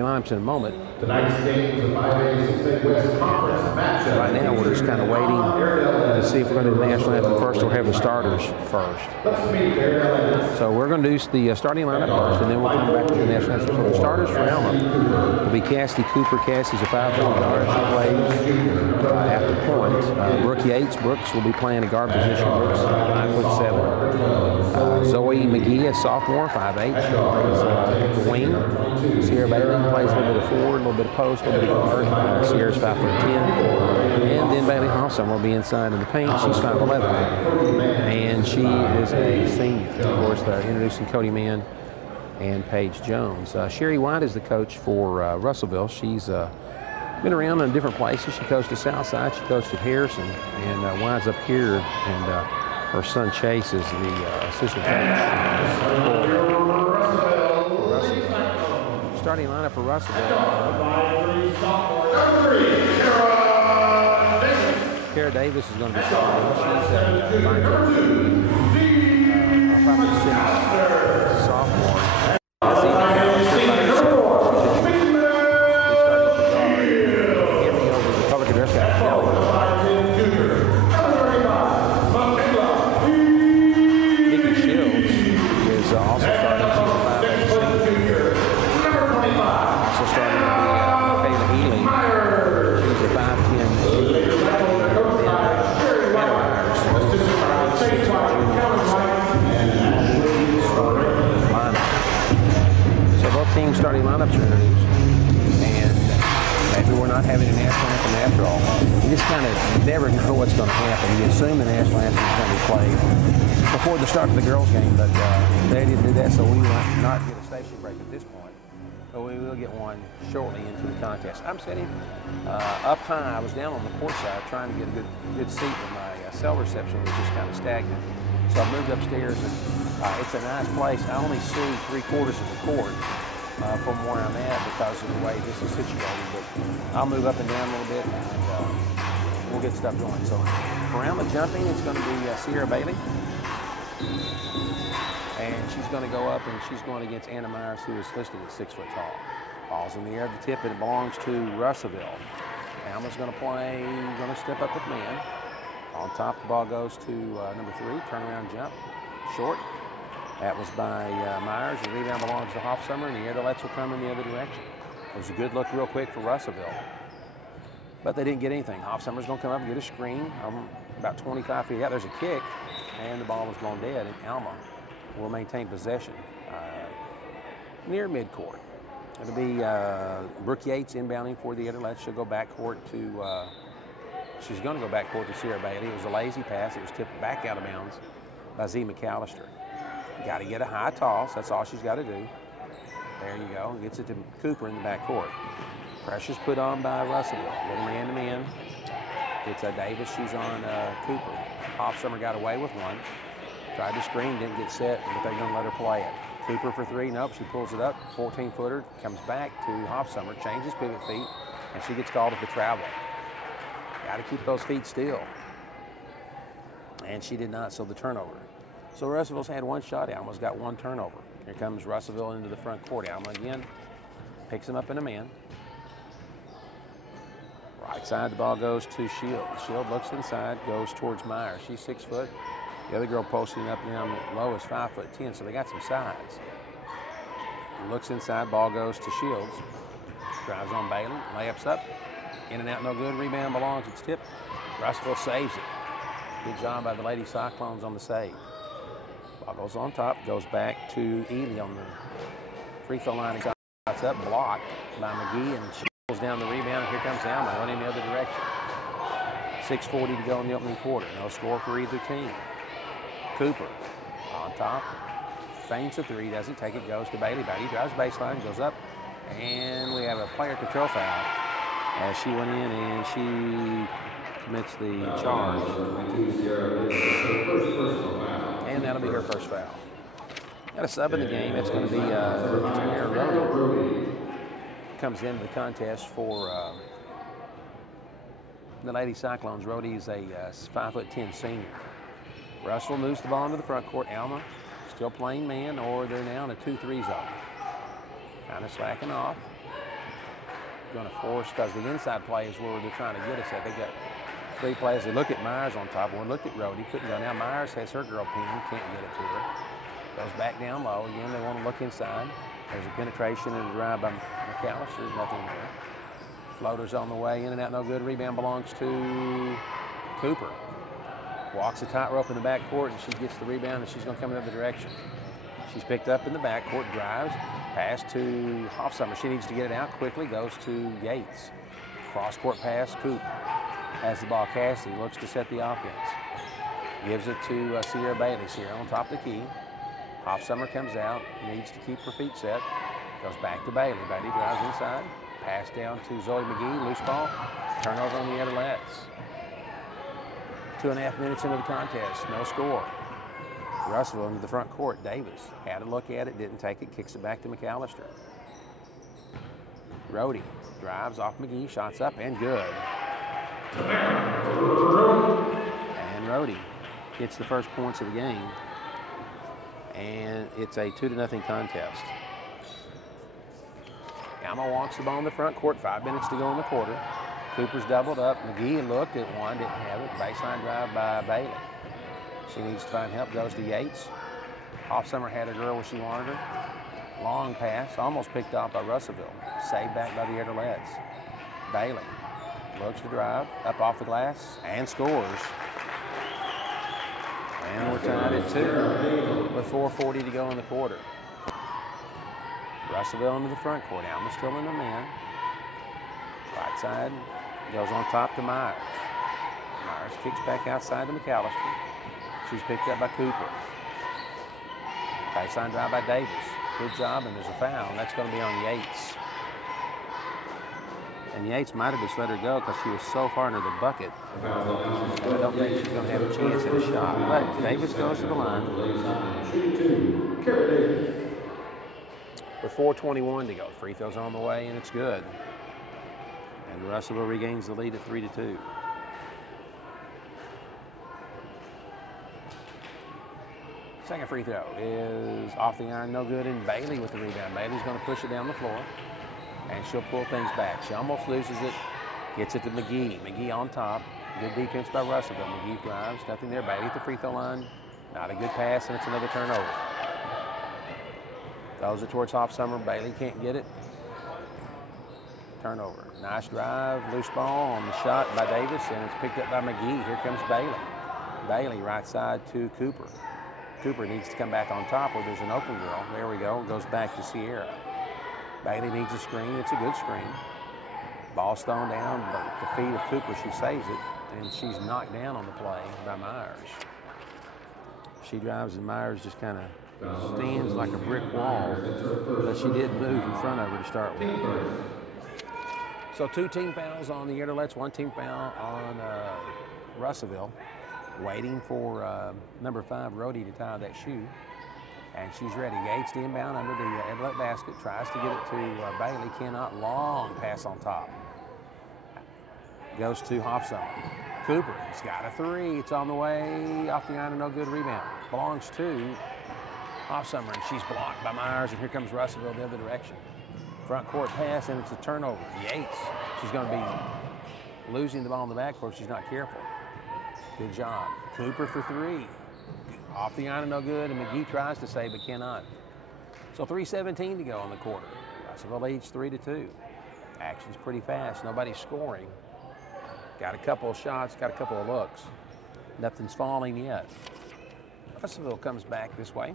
lineups in a moment. Tonight's game is a 5A 6A West Conference matchup. Right now, we're just kind of waiting to see if we're going to do the national anthem first or have the starters first. So we're going to do the starting lineup first, and then we'll come back to the national anthem. So the starters for Alma will be Cassidy Cooper. Cassidy's a 5'4" guard. She plays at the point. Brooke Yates. Brooks will be playing a guard position. Brooks 5'7". Zoe McGee, a sophomore, 5'8". She plays at the wing. Sierra Bailey plays a little bit of forward, a little bit of post, a little bit of guard. Sierra's 5'10". And then Bailey Hoffsum will be inside in the paint. She's 5'11". And she is a senior. Of course, they're introducing Cody Mann and Paige Jones. Sherry White is the coach for Russelville. She's been around in different places. She coached at Southside. She coached at Harrison. And White's up here. And her son Chase is the assistant coach for Russelville. Starting lineup for Russelville. Kara Davis is going to be starting. She's a 5'6" sophomore. Starting lineups are introduced, and maybe we're not having a national anthem after all. You just kind of never know what's going to happen. You assume the national anthem is going to be played before the start of the girls' game, but they didn't do that, so we will not get a station break at this point. But we will get one shortly into the contest. I'm sitting up high. I was down on the court side trying to get a good seat, and my cell reception was just kind of stagnant. So I moved upstairs, and it's a nice place. I only see 3/4 of the court. From where I'm at because of the way this is situated, but I'll move up and down a little bit and we'll get stuff going. So for Alma jumping, it's going to be Sierra Bailey, and she's going to go up and she's going against Anna Myers, who is listed at 6 foot tall. Ball's in the air at the tip, and it belongs to Russelville. Alma's going to play, going to step up with man. On top, the ball goes to number 3, turnaround jump, short. That was by Myers. The rebound belongs to Hoffsummer, and the air lets will come in the other direction. It was a good look real quick for Russelville. But they didn't get anything. Hoffsummer's going to come up and get a screen about 25 feet out. There's a kick, and the ball was blown dead, and Alma will maintain possession near midcourt. It'll be Brooke Yates inbounding for the other left. She'll go backcourt to, she's going to go backcourt to Sierra Bailey. It was a lazy pass. It was tipped back out of bounds by Z. McAllister. Got to get a high toss. That's all she's got to do. There you go. Gets it to Cooper in the backcourt. Pressure's put on by Russelville. Little man-to-man. It's Davis. She's on Cooper. Hoffsummer got away with one. Tried to screen, didn't get set, but they're going to let her play it. Cooper for 3. Nope, she pulls it up. 14-footer. Comes back to Hoffsummer. Changes pivot feet, and she gets called at the travel. Got to keep those feet still. And she did not, so the turnover. So Russellville's had one shot. Alma's got one turnover. Here comes Russellville into the front court. Alma again picks him up in a man. Right side, the ball goes to Shield. Shield looks inside, goes towards Myers. She's 6 foot. The other girl posting up down low is 5'10", so they got some size. Looks inside, ball goes to Shields. Drives on Bailey, layups up. In and out, no good. Rebound belongs. It's tipped. Russellville saves it. Good job by the Lady Cyclones on the save. Ball goes on top, goes back to Ely on the free throw line. Shots up, blocked by McGee, and she pulls down the rebound. And here comes Alma running the other direction. 6:40 to go in the opening quarter. No score for either team. Cooper on top, feints a 3, doesn't take it, goes to Bailey. Bailey drives baseline, goes up, and we have a player control foul as she went in and she commits the charge. And that'll be her first foul. Got a sub in the game. It's going to be Rhoda. Comes into the contest for the Lady Cyclones. Rhodey is a 5'10" senior. Russell moves the ball into the front court. Alma still playing man, or they're now in a 2-3 zone. Kind of slacking off. going to force, because the inside play is where they're trying to get us at. They've got 3 plays. They look at Myers on top. One looked at Rhodey, couldn't go. Now Myers has her girl pinned, can't get it to her. Goes back down low. Again, they want to look inside. There's a penetration and a drive by McAllister. Nothing there. Floaters on the way, in and out, no good. Rebound belongs to Cooper. Walks the tightrope in the backcourt, and she gets the rebound, and she's going to come in the other direction. She's picked up in the backcourt, drives, pass to Hoffsummer. She needs to get it out quickly, goes to Yates. Cross-court pass, Coop has the ball. Cassidy looks to set the offense. Gives it to Sierra Bailey. Sierra on top of the key. Hoffsummer comes out, needs to keep her feet set. Goes back to Bailey. Bailey drives inside. Pass down to Zoe McGee, loose ball. Turnover on the Edderlettes. 2.5 minutes into the contest, no score. Russell into the front court. Davis had a look at it, didn't take it, kicks it back to McAllister. Rhodey drives off McGee, shots up and good. And Rhodey gets the first points of the game. And it's a 2-0 contest. Alma walks the ball in the front court, 5 minutes to go in the quarter. Cooper's doubled up. McGee looked at one, didn't have it. Baseline drive by Bailey. She needs to find help, goes to Yates. Hoffsummer had a girl where she wanted her. Long pass, almost picked off by Russelville. Saved back by the Edderlettes. Bailey looks to drive, up off the glass, and scores. And we're tied at 2 with 4:40 to go in the quarter. Russellville into the front court. Alma still in the man. Right side goes on top to Myers. Myers kicks back outside to McAllister. She's picked up by Cooper. Baseline drive by Davis. Good job, and there's a foul, and that's going to be on Yates. And Yates might have just let her go because she was so far into the bucket. I don't think she's going to have a chance at a shot. But Davis goes to the line. With 4:21 to go. Free throws on the way, and it's good. And Russellville regains the lead at 3-2. Second free throw is off the iron, no good, and Bailey with the rebound. Bailey's going to push it down the floor, and she'll pull things back. She almost loses it, gets it to McGee. McGee on top. Good defense by Russellville. McGee drives, nothing there. Bailey at the free throw line. Not a good pass, and it's another turnover. Throws it towards Hoffsummer. Bailey can't get it. Turnover. Nice drive, loose ball on the shot by Davis, and it's picked up by McGee. Here comes Bailey. Bailey right side to Cooper. Cooper needs to come back on top where there's an open girl. There we go. Goes back to Sierra. Bailey needs a screen. It's a good screen. Ball's thrown down, but the feet of Cooper, she saves it, and she's knocked down on the play by Myers. She drives, and Myers just kind of stands like a brick wall, but she did move in front of her to start with. So 2 team fouls on the Edderlettes, 1 team foul on Russellville. Waiting for number 5, Rhodey, to tie that shoe. And she's ready. Yates to inbound under the Edderlett basket. Tries to get it to Bailey. Cannot. Long pass on top. Goes to Hoffsummer. Cooper, he's got a 3. It's on the way. Off the iron, no good rebound. Belongs to Hoffsummer, and she's blocked by Myers. And here comes Russellville the other direction. Front court pass, and it's a turnover. Yates, she's going to be losing the ball in the backcourt if she's not careful. Good job. Cooper for 3. Off the iron, no good, and McGee tries to save but cannot. So 3:17 to go in the quarter. Russellville leads 3-2. Action's pretty fast. Nobody's scoring. Got a couple of shots, got a couple of looks. Nothing's falling yet. Russellville comes back this way.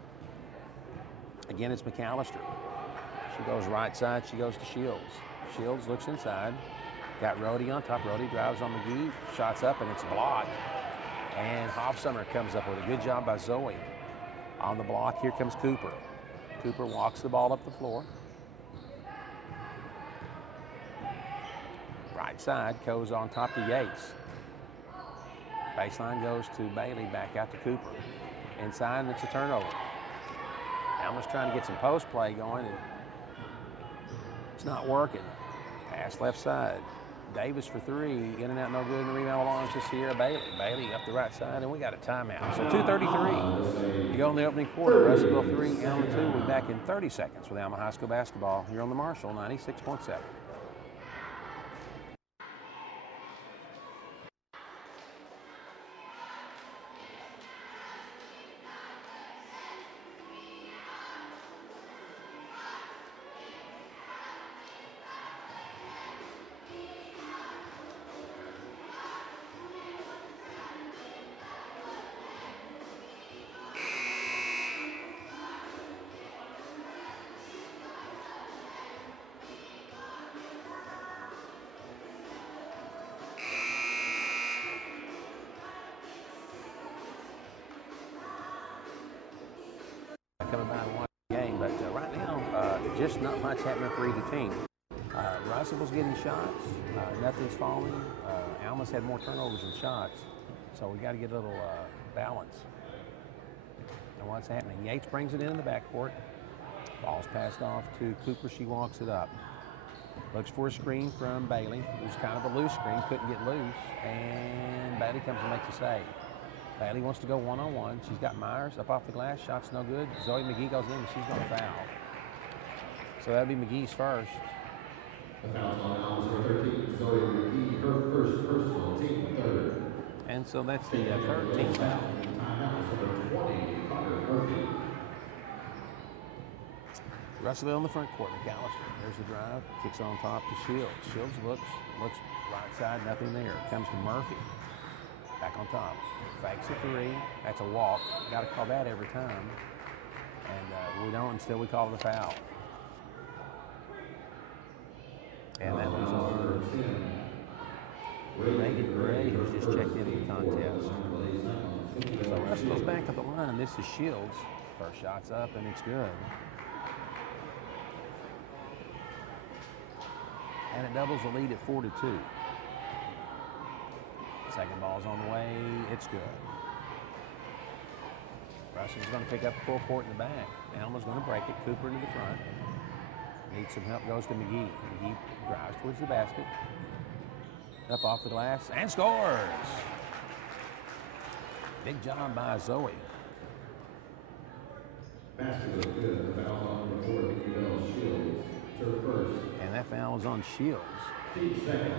Again, it's McAllister. She goes right side, she goes to Shields. Shields looks inside. Got Rhodey on top. Rhodey drives on McGee, shots up, and it's blocked. And Hoffsummer comes up with a good job by Zoe. On the block, here comes Cooper. Cooper walks the ball up the floor. Right side goes on top to Yates. Baseline goes to Bailey, back out to Cooper. Inside, and it's a turnover. Alma's trying to get some post play going, and it's not working. Pass left side. Davis for 3, in and out, no good, and the rebound belongs to Sierra Bailey. Bailey up the right side, and we got a timeout. So 2:33 to go in the opening quarter. Russellville 3, Alma 2. We'll be back in 30 seconds with Alma High School basketball here on the Marshall 96.7. just not much happening for either team. Russelville's getting shots. Nothing's falling. Alma's had more turnovers than shots. So we got to get a little balance. And what's happening? Yates brings it in the backcourt. Ball's passed off to Cooper. She walks it up. Looks for a screen from Bailey. It was kind of a loose screen. Couldn't get loose. And Bailey comes and makes a save. Bailey wants to go one-on-one. She's got Myers up off the glass. Shot's no good. Zoe McGee goes in and she's going to foul. So that'll be McGee's first. The foul's on Alma 13. Zoe McGee, her first personal, team third. And so that's the third team foul. Timeout is number 20, Carter Murphy. Russelville in the front court. McAllister. There's the drive. Kicks on top to Shields. Shields looks right side. Nothing there. Comes to Murphy. Back on top. Fakes a three. That's a walk. Got to call that every time. And we don't until we call it a foul. And that was on Megan Gray, who's just checked into the contest. So Russell's back at the line. This is Shields. First shot's up, and it's good. And it doubles the lead at 4-2. Second ball's on the way. It's good. Russell's going to pick up full court in the back. Alma's going to break it. Cooper into the front. Needs some help. Goes to McGee. McGee drives towards the basket. Up off the glass and scores. Big job by Zoe. Basket was good. The foul's on number 4, Nikki Bell Shields. It's her first. And that foul is on Shields. Team second.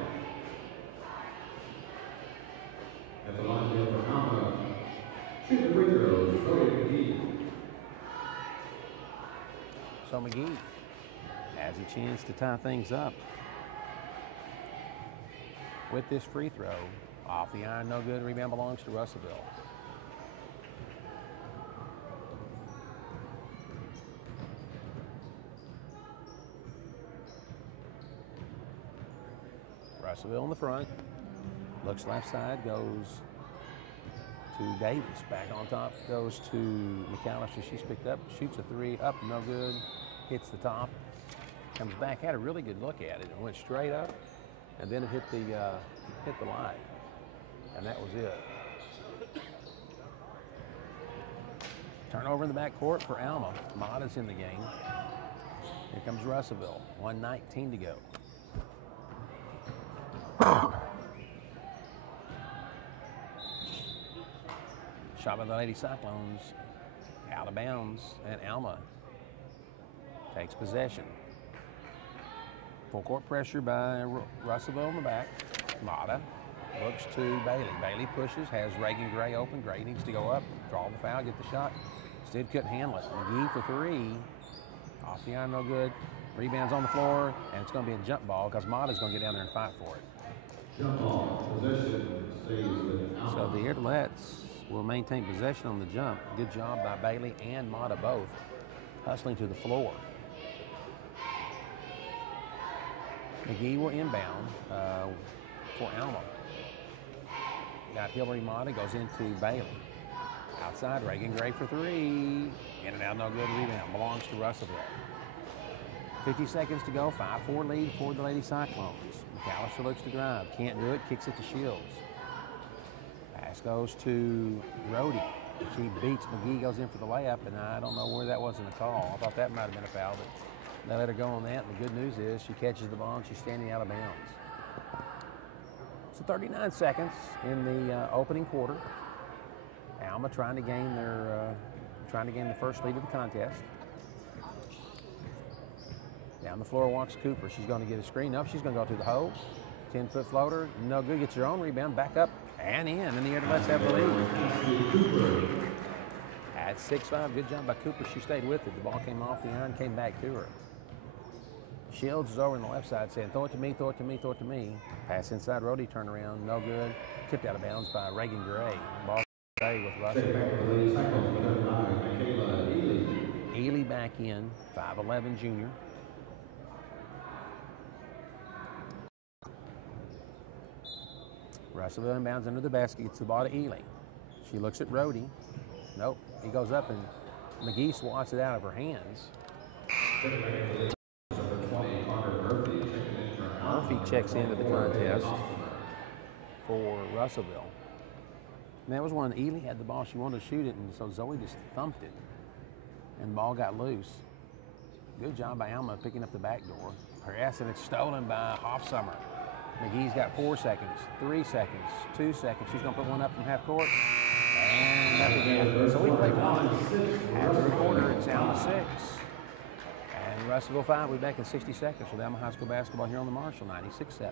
At the line for Alma. Shooting free throws, Zoe McGee. So McGee has a chance to tie things up with this free throw. Off the iron, no good. Rebound belongs to Russelville. Russelville in the front. Looks left side, goes to Davis. Back on top, goes to McAllister. She's picked up, shoots a three, up, no good. Hits the top, comes back, had a really good look at it, and went straight up, and then it hit the line, and that was it. Turnover in the backcourt for Alma. Mata's in the game. Here comes Russelville. 1:19 to go. Shot by the Lady Cyclones, out of bounds, and Alma takes possession. Full court pressure by Russelville in the back. Mata looks to Bailey. Bailey pushes, has Reagan Gray open. Gray needs to go up, draw the foul, get the shot. Instead couldn't handle it. McGee for three. Off the iron, no good. Rebounds on the floor, and it's going to be a jump ball because Mata's going to get down there and fight for it. Jump ball. Possession stays with Alma. So the Airlets will maintain possession on the jump. Good job by Bailey and Mata both. Hustling to the floor. McGee will inbound for Alma. Got Hillary Mata, goes into Bailey. Outside, Reagan Gray for three. In and out, no good. Rebound belongs to Russelville. 50 seconds to go. 5-4 lead for the Lady Cyclones. McAllister looks to drive. Can't do it. Kicks it to Shields. Pass goes to Rhodey. She beats McGee, goes in for the layup, and I don't know where that wasn't a call. I thought that might have been a foul, but they let her go on that. And the good news is she catches the ball and she's standing out of bounds. So 39 seconds in the opening quarter. Alma trying to gain the first lead of the contest. Down the floor walks Cooper. She's going to get a screen up. She's going to go through the hole. 10-foot floater, no good. Gets her own rebound, back up and in. And the Airlets have the lead. At 6-5, good job by Cooper. She stayed with it. The ball came off the iron, came back to her. Shields is over on the left side saying, throw it to me, throw it to me, throw it to me. Pass inside, Rhodey turnaround, no good. Tipped out of bounds by Reagan Gray. Ball stay with Russell. Ely back in, 5'11" junior. Russellville inbounds under the basket, gets the ball to Ely. She looks at Rhodey. Nope, he goes up and McGee swats it out of her hands. Murphy checks into the contest for Russelville. And that was when Ely had the ball. She wanted to shoot it, and so Zoe just thumped it, and the ball got loose. Good job by Alma picking up the back door. Press, and it's stolen by Hoffsummer. McGee's got 4 seconds, 3 seconds, 2 seconds. She's going to put one up from half court. And up again. So we played one. After the quarter, it's Alma 6. And Russellville 5. We'll be back in 60 seconds with Alma High School basketball here on the Marshall 96.7.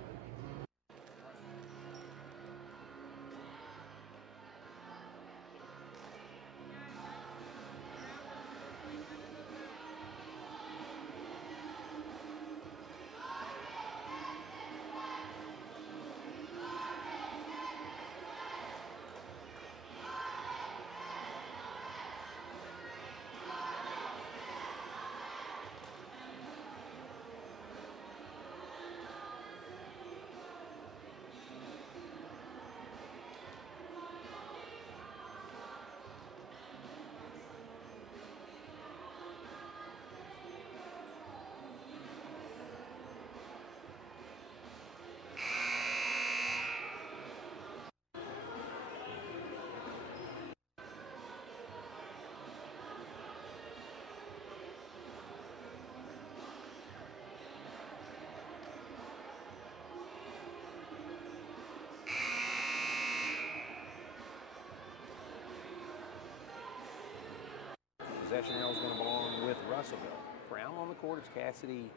Possession arrow is going to belong with Russellville. For Alma on the court, it's Cassidy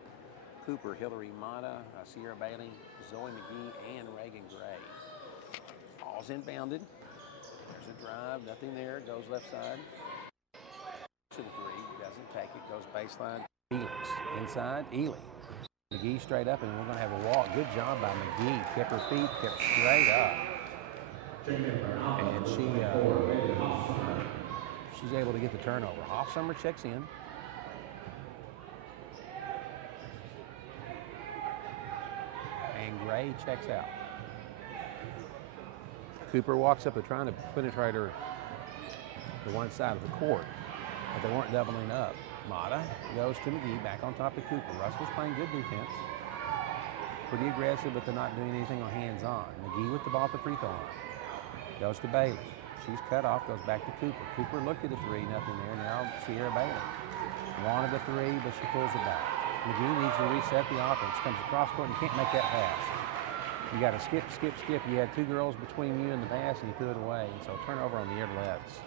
Cooper, Hillary Mata, Sierra Bailey, Zoe McGee, and Reagan Gray. Ball's inbounded. There's a drive, nothing there. Goes left side to the three. Doesn't take it. Goes baseline. Felix inside. Ely. McGee straight up, and we're going to have a walk. Good job by McGee. Kept her feet, kept straight up, and she's able to get the turnover. Hoffsummer checks in. And Gray checks out. Cooper walks up. They're trying to penetrate her to one side of the court, but they weren't doubling up. Mata goes to McGee, back on top of Cooper. Russell's playing good defense. Pretty aggressive, but they're not doing anything on hands-on. McGee with the ball at the free throw line. Goes to Bailey. She's cut off, goes back to Cooper. Cooper looked at the three, nothing there. Now Sierra Bailey wanted the three, but she pulls it back. McGee needs to reset the offense. Comes across court and you can't make that pass. You got to skip, skip, skip. You had two girls between you and the pass, and you threw it away. And so turnover on the Airlets.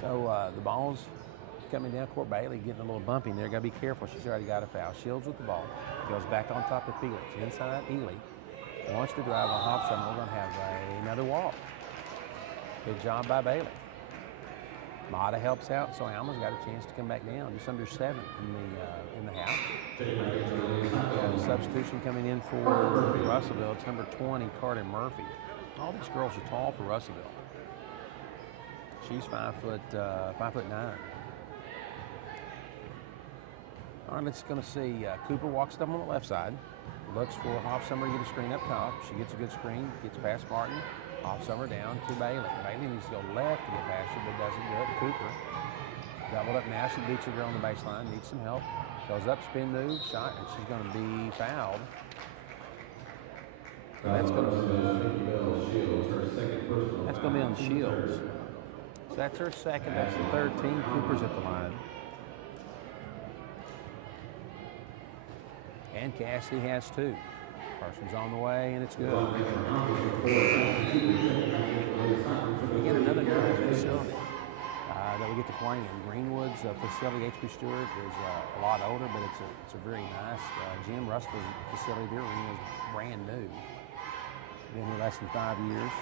So the ball's coming down court. Bailey getting a little bumping there. Got to be careful. She's already got a foul. Shields with the ball. Goes back on top of Felix. Inside, Ely. Wants to drive on Hoffsummer. We're going to have another walk. Good job by Bailey. Mata helps out, so Alma's got a chance to come back down. Just under 7 in the half. Got a substitution coming in for Russellville. It's number 20, Carter Murphy. All these girls are tall for Russellville. She's 5'9". All right, let's going to see Cooper walks up on the left side. Looks for Hoffsummer to get a screen up top. She gets a good screen, gets past Martin. Hoffsummer down to Bailey. Bailey needs to go left to get past her, but doesn't do it. Cooper doubled up now. She beats her girl on the baseline, needs some help. Goes up, spin move, shot, and she's going to be fouled. And that's going to be on Shields. So that's her second. That's the third team. Cooper's at the line. And Cassidy has 2. Carson's on the way, and it's good. Again, another nice facility that we get to play in. Greenwood's facility, H.B. Stewart, is a lot older, but it's a very nice gym. Russell's facility, their arena is brand new. Been here less than 5 years.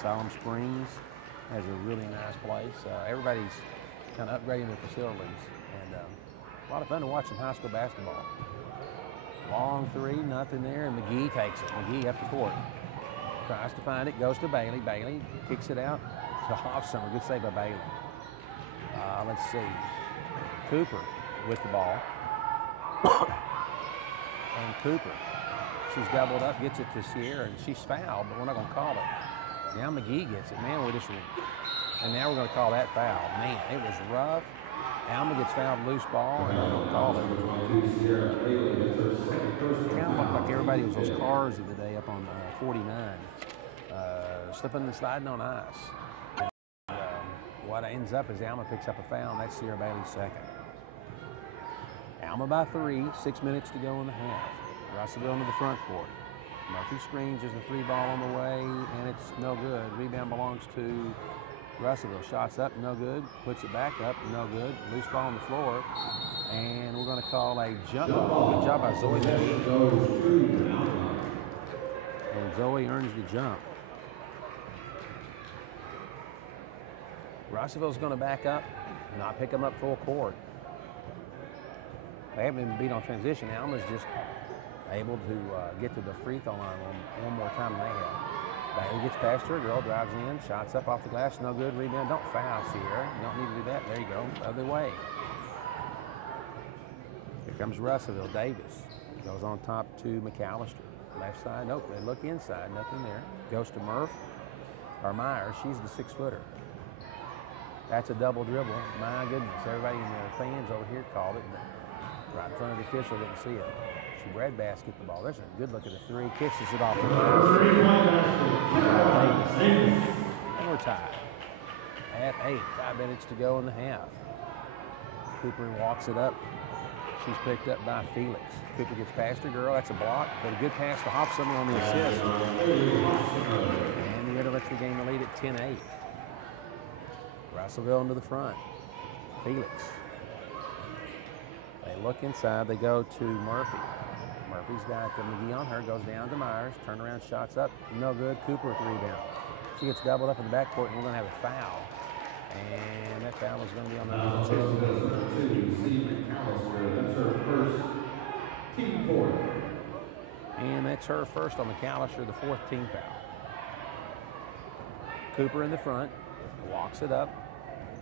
Siloam Springs has a really nice place. Everybody's kind of upgrading their facilities, and a lot of fun to watch some high school basketball. Long three, nothing there, and McGee takes it. McGee up the court. Tries to find it, goes to Bailey. Bailey kicks it out to Hoffsummer. Good save by Bailey. Let's see. Cooper with the ball. And Cooper, she's doubled up, gets it to Sierra, and she's fouled, but we're not going to call it. Now McGee gets it. Man, we just And now we're going to call that foul. Man, it was rough. Alma gets fouled loose ball, and they don't call it. Kind of looked like everybody was those cars of the day up on 49, slipping and sliding on ice. And, what ends up is Alma picks up a foul, and that's Sierra Bailey's second. Alma by 3, 6 minutes to go in the half. Russelville into the front court. Murphy screens, there's a 3 ball on the way, and it's no good. Rebound belongs to Russelville. Shots up, no good. Puts it back up, no good. Loose ball on the floor, and we're going to call a jump ball. Good job by Zoe. And Zoe earns the jump. Russelville's going to back up, not pick them up full court. They haven't been beat on transition. Alma's just able to get to the free throw line one more time than they have. Bailey gets past her, girl drives in, shots up off the glass, no good, rebound. Don't foul, Sierra. You don't need to do that. There you go, other way. Here comes Russellville. Davis goes on top to McAllister. Left side, nope, they look inside, nothing there. Goes to Myers, she's the 6-footer. That's a double dribble. My goodness, everybody in the fans over here called it, but right in front of the official didn't see it. She breadbasket the ball. There's a good look at the 3. Kisses it off the and we're tied at 8. 5 minutes to go in the half. Cooper walks it up. She's picked up by Felix. Cooper gets past her, girl. That's a block, but a good pass to Hoffsummer on the assist. And the Red lets regain the lead at 10-8. Russellville into the front. Felix. They look inside. They go to Murphy. Murphy's got McGee on her. Goes down to Myers. Turnaround shots up. No good. Cooper with the rebound. She gets doubled up in the backcourt, and we're going to have a foul. And that foul is going to be on number 2. That's her first team foul. And that's her first on McAllister, the 4th team foul. Cooper in the front. Walks it up.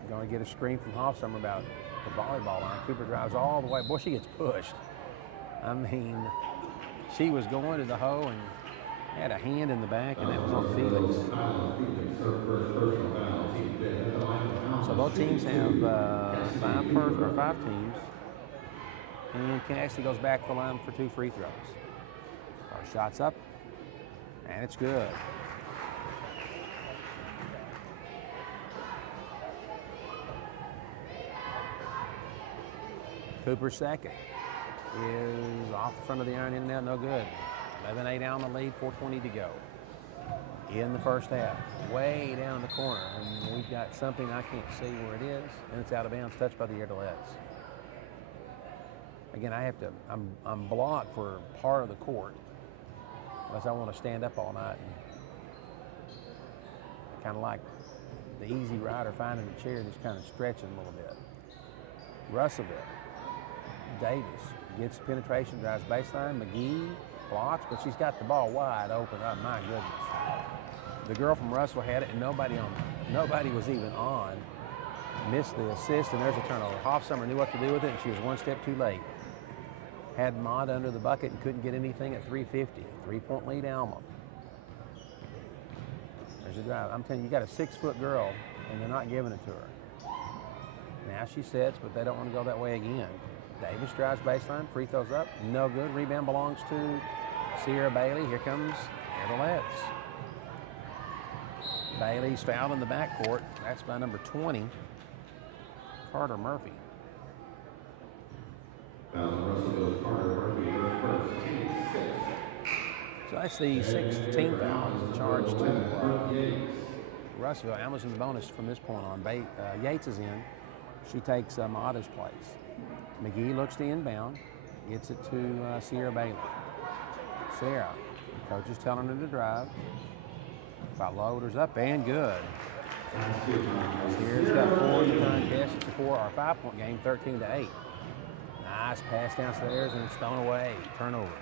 Going to get a screen from Hoffsummer about the volleyball line. Cooper drives all the way. Boy, she gets pushed. I mean, she was going to the hole and had a hand in the back, and that was on Felix. So both teams have 5 teams. And Cassidy goes back to the line for 2 free throws. Our shot's up, and it's good. Cooper's second is off the front of the iron, in and out, no good. 11-8 Alma lead, 4:20 to go. In the first half, way down in the corner, and we've got something I can't see where it is, and it's out of bounds, touched by the Erdelettes. Again, I'm blocked for part of the court, unless I want to stand up all night. And kind of like the easy rider finding the chair, just kind of stretching a little bit. Russellville. Davis gets penetration, drives baseline. McGee blocks, but she's got the ball wide open. Oh, my goodness. The girl from Russell had it, and nobody was even on. Missed the assist, and there's a turnover. Hoffsummer knew what to do with it, and she was 1 step too late. Had Mott under the bucket and couldn't get anything at 3:50. 3-point lead, Alma. There's a drive. I'm telling you, you got a 6-foot girl, and they're not giving it to her. Now she sets, but they don't want to go that way again. Davis drives baseline, free throws up, no good. Rebound belongs to Sierra Bailey. Here comes Erdelettes. Bailey's fouled in the backcourt. That's by number 20, Carter Murphy. So that's the 6th team foul charged to Russellville. Alma's in the bonus from this point on. Yates is in. She takes Mata's place. McGee looks to inbound, gets it to Sierra Bailey. Sarah, coach is telling her to drive. Foul loaders up and good. Sierra's got 4 in the contest. It's a 5-point game, 13-8. Nice pass downstairs, and it's thrown away. Turnover.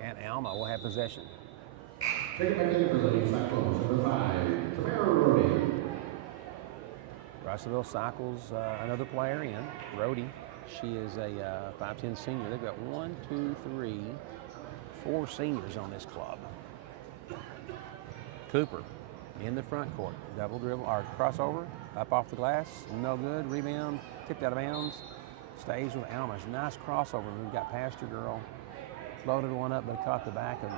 And Alma will have possession. Take it back in for the Cyclones, number 5, Tamara Rody. Russellville cycles another player in, Rhodey. She is a 5'10" senior. They've got 4 seniors on this club. Cooper in the front court. Double dribble or crossover, up off the glass, no good. Rebound, tipped out of bounds. Stays with Alma. Nice crossover move. Got past her girl. Floated one up, but caught the back of the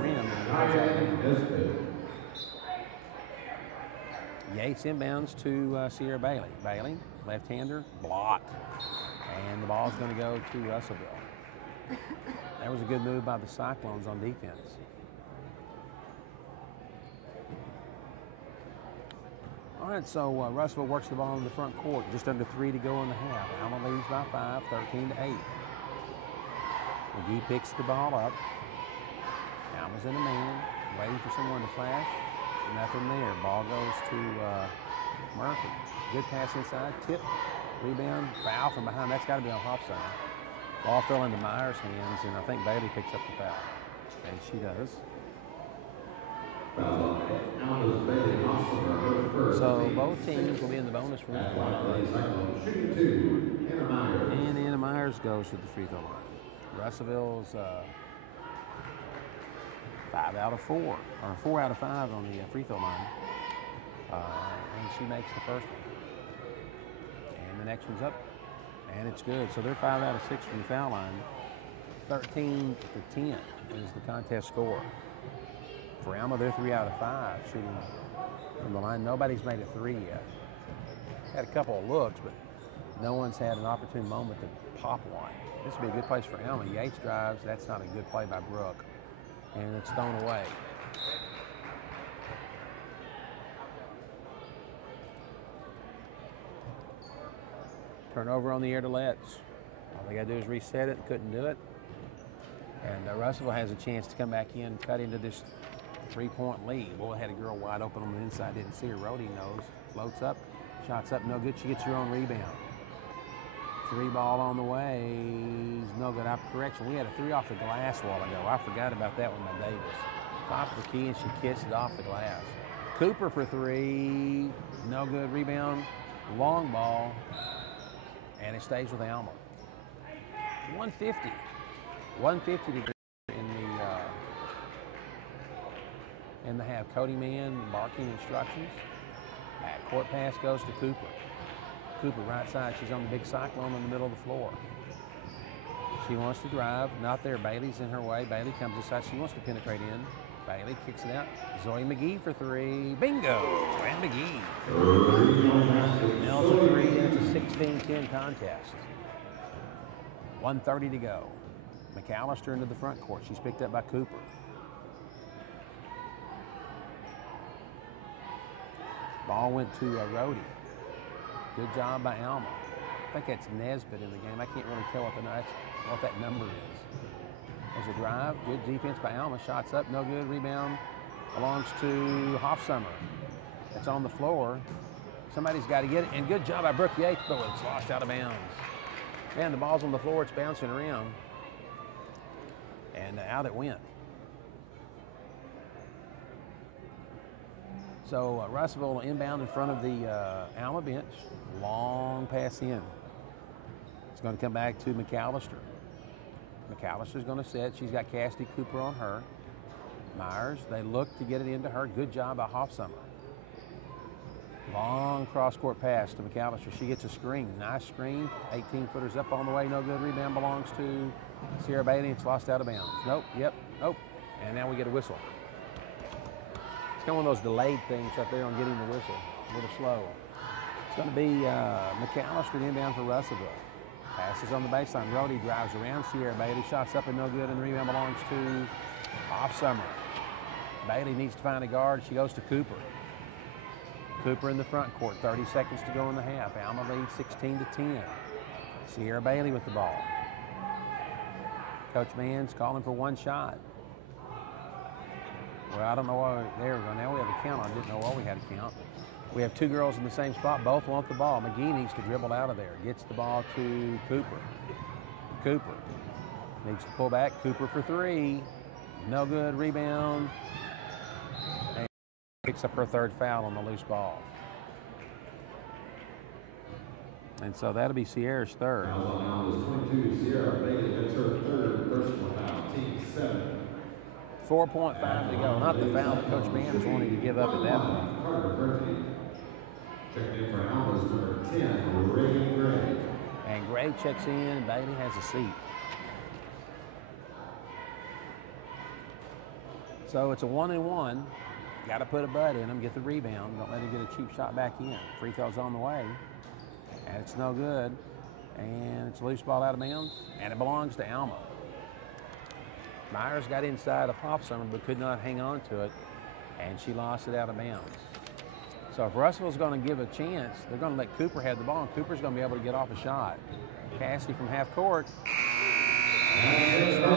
rim. Yates inbounds to Sierra Bailey. Bailey, left-hander, blocked. And the ball's going to go to Russelville. That was a good move by the Cyclones on defense. All right, so Russellville works the ball in the front court. Just under 3 to go in the half. Alma leads by 5, 13-8. McGee picks the ball up. Alma's in a man, waiting for someone to flash. Nothing there. Ball goes to Murphy. Good pass inside, tip, rebound, foul from behind. That's got to be on Hofstein. Ball fell into Myers' hands, and I think Bailey picks up the foul. And she does. So both teams will be in the bonus for this one. And Anna Myers goes to the free throw line. Russellville's 5 out of 4, or 4 out of 5 on the free throw line. And she makes the first one. And the next one's up, and it's good. So they're 5 out of 6 from the foul line. 13-10 is the contest score. For Alma, they're 3 out of 5 shooting from the line. Nobody's made a 3 yet. Had a couple of looks, but no one's had an opportune moment to pop one. This would be a good place for Alma. Yates drives. That's not a good play by Brooke. And it's thrown away. Turnover on the air to Letts. All they got to do is reset it. Couldn't do it. And Russellville has a chance to come back in, cut into this 3-point lead. Boy, had a girl wide open on the inside. Didn't see her. Rhodey knows. Floats up. Shots up. No good. She gets her own rebound. 3 ball on the way. No good. Correction. We had a 3 off the glass a while ago. I forgot about that one by Davis. Popped the key and she kissed it off the glass. Cooper for 3. No good. Rebound. Long ball. And it stays with Alma. 150. 150 to go in the half. Cody Mann barking instructions. Back court pass goes to Cooper. Cooper right side. She's on the big cyclone in the middle of the floor. She wants to drive. Not there. Bailey's in her way. Bailey comes inside. She wants to penetrate in. Bailey kicks it out. Zoe McGee for 3. Bingo! And McGee. Nails a 3, and it's a 16-10 contest. 1:30 to go. McAllister into the front court. She's picked up by Cooper. Ball went to Rhodey. Good job by Alma. I think that's Nesbitt in the game. I can't really tell what that number is. There's a drive. Good defense by Alma. Shots up. No good. Rebound belongs to Hofsummer. It's on the floor. Somebody's got to get it. And good job by Brooke Yates, but it's lost out of bounds. Man, the ball's on the floor. It's bouncing around. And out it went. So Russellville inbound in front of the Alma bench. Long pass in. It's going to come back to McAllister. McAllister's going to set. She's got Cassidy Cooper on her. Myers, they look to get it into her. Good job by Hofsummer. Long cross-court pass to McAllister. She gets a screen. Nice screen. 18-footers up on the way. No good. Rebound belongs to Sierra Bailey. It's lost out of bounds. Nope. Yep. Nope. And now we get a whistle. It's kind of one of those delayed things right there on getting the whistle. A little slow. It's going to be McAllister inbound for Russellville. Passes on the baseline. Rhodey drives around Sierra Bailey. Shots up and no good, and the rebound belongs to Hofsummer. Bailey needs to find a guard. She goes to Cooper. Cooper in the front court. 30 seconds to go in the half. Alma leads 16-10. Sierra Bailey with the ball. Coach Mann's calling for one shot. Well, I don't know why. There we go. Now we have a count. I didn't know why we had a count. We have 2 girls in the same spot. Both want the ball. McGee needs to dribble out of there. Gets the ball to Cooper. Cooper needs to pull back. Cooper for 3. No good. Rebound. And picks up her 3rd foul on the loose ball. And so that'll be Sierra's 3rd. Sierra Bailey, that's her 3rd personal foul. Team 7. 4.5 to go. Not the foul that Coach Mann is wanting to give up at that point. Carter Murphy. Checking in for Alma's number 10, Reagan Gray. And Gray checks in, and Bailey has a seat. So it's a 1-and-1. Got to put a butt in him, get the rebound. Don't let him get a cheap shot back in. Free throw's on the way. And it's no good. And it's a loose ball out of bounds. And it belongs to Alma. Myers got inside of Hofsummer but could not hang on to it. And she lost it out of bounds. So if Russell's going to give a chance, they're going to let Cooper have the ball. And Cooper's going to be able to get off a shot. Cassidy from half court. And so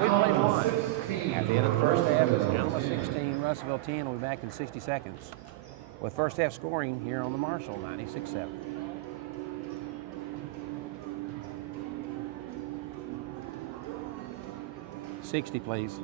we played one. At the end of the first half, it's Alma 16, Russellville 10. We'll be back in 60 seconds with first half scoring here on the Marshall 96-7. 60, please.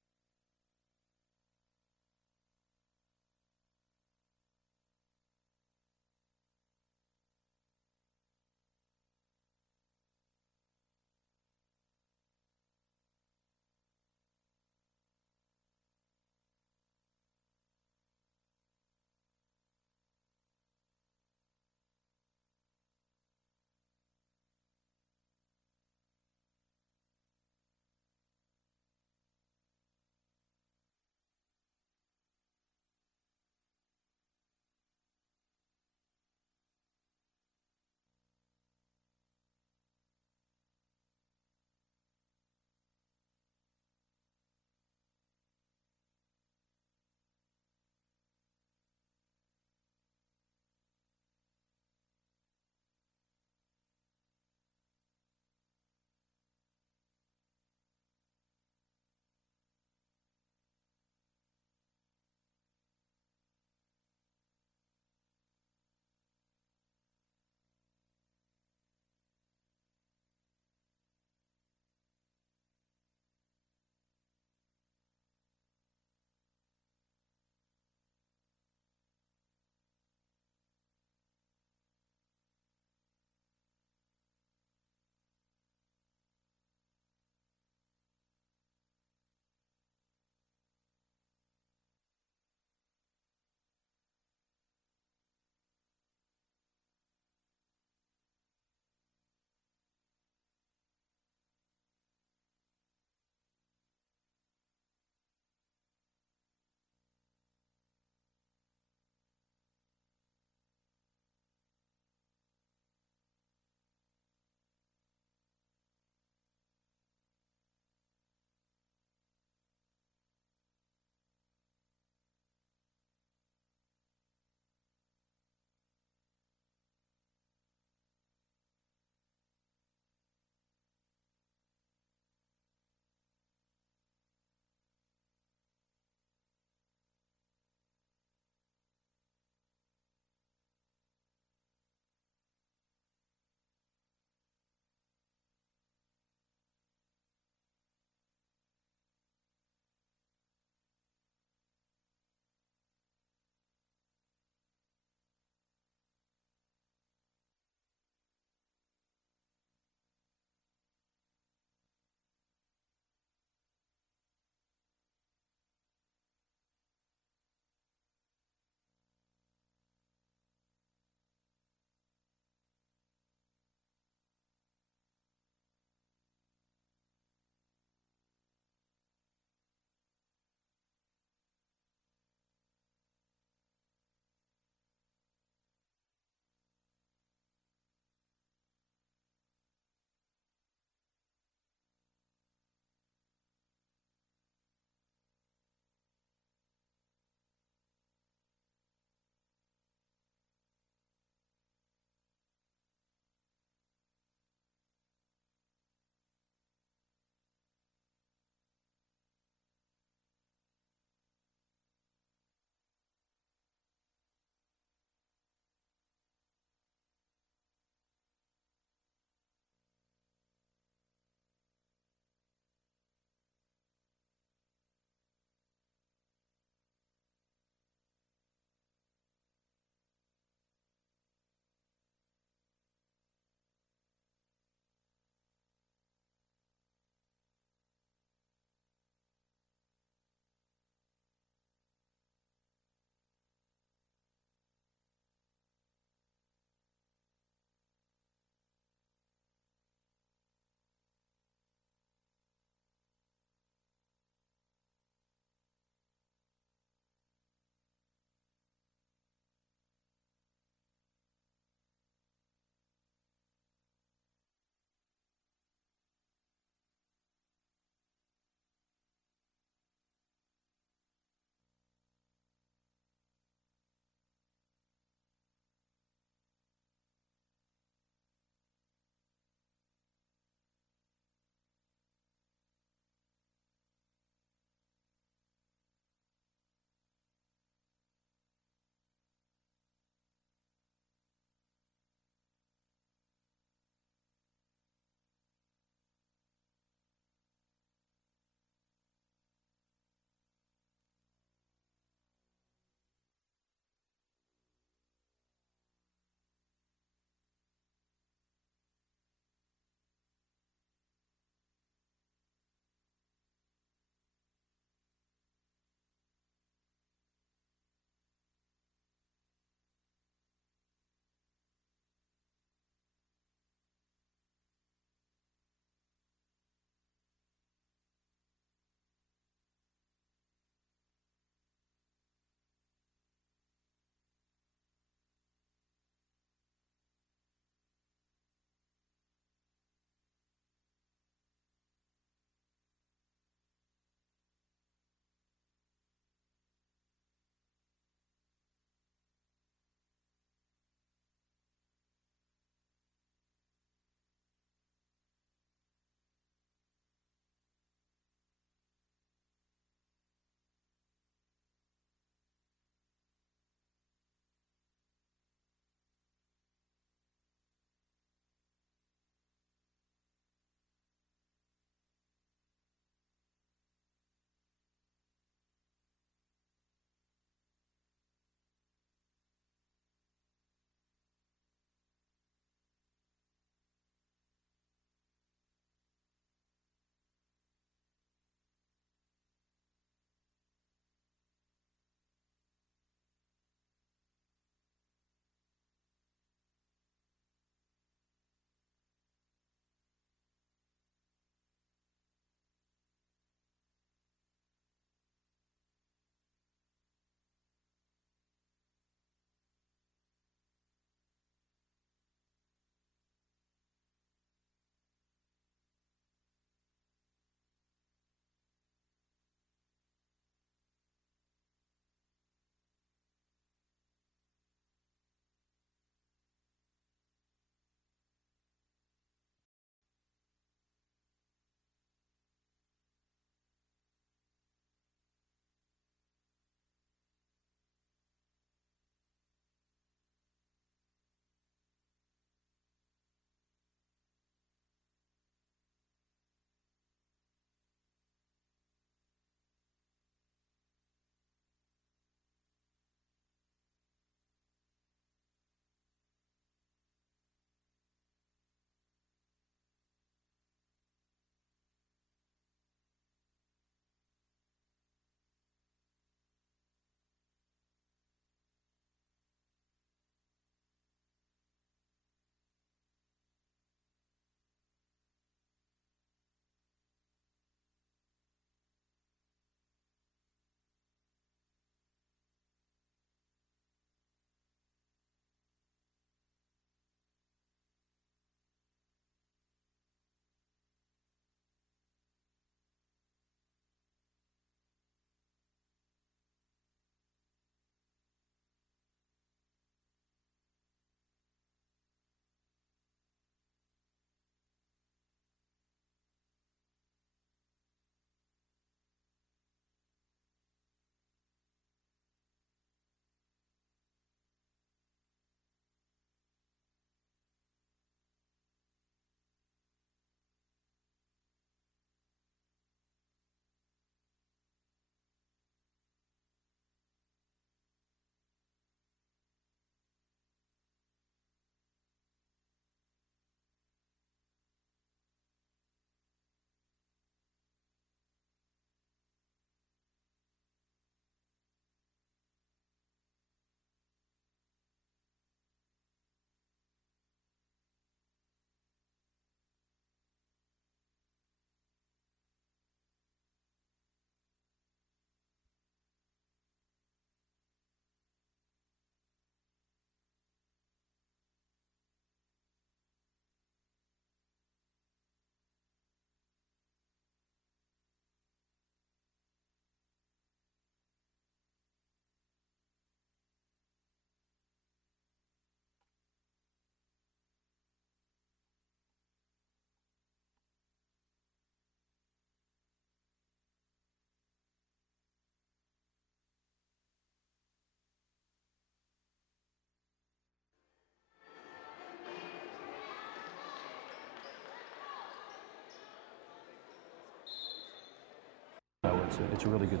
it's a really good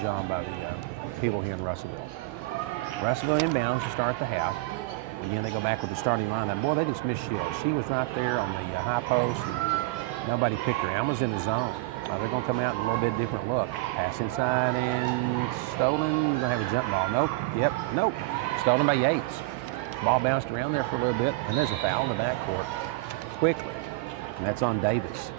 job by the people here in Russellville. Russellville inbounds to start the half. Again, they go back with the starting lineup. Boy, they just missed Shields. She was right there on the high post, and nobody picked her. Alma's in the zone. They're going to come out in a little bit different look. Pass inside and stolen. We're going to have a jump ball. Nope. Yep. Nope. Stolen by Yates. Ball bounced around there for a little bit, and there's a foul in the backcourt quickly, and that's on Davis.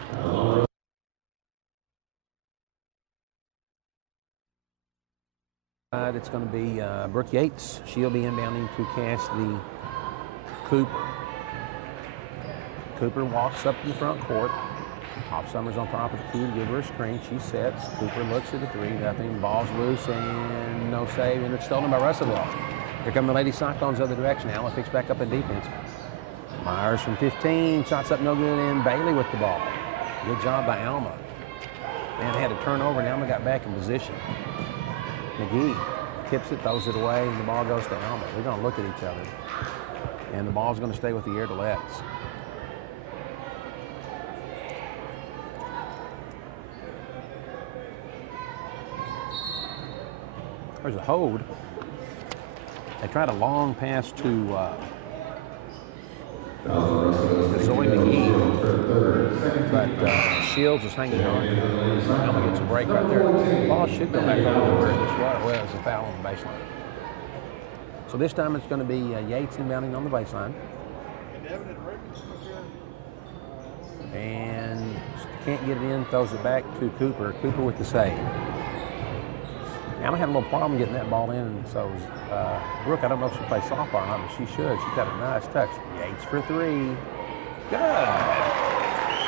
It's going to be Brooke Yates. She'll be inbounding to Cassidy Cooper. Cooper walks up in the front court. Summers on top of the key to give her a screen. She sets. Cooper looks at the three. Nothing. Ball's loose and no save. And it's stolen by Russellville. Here come the Lady Cyclones the other direction. Alma picks back up in defense. Myers from 15. Shots up no good. And Bailey with the ball. Good job by Alma. Man, they had a turnover and Alma got back in position. McGee tips it, throws it away, and the ball goes to Alma. They're going to look at each other. And the ball's going to stay with the Air-to-Lets. There's a hold. They tried a long pass to Zoe McGee, but Shields is hanging on. Alma gets a break right there. The ball should go back over to where it was, a foul on the baseline. So this time it's going to be Yates inbounding on the baseline. And can't get it in, throws it back to Cooper. Cooper with the save. Alma had a little problem getting that ball in, and so Brooke, I don't know if she plays softball or not, but she should. She's got a nice touch. Yates for three. Good.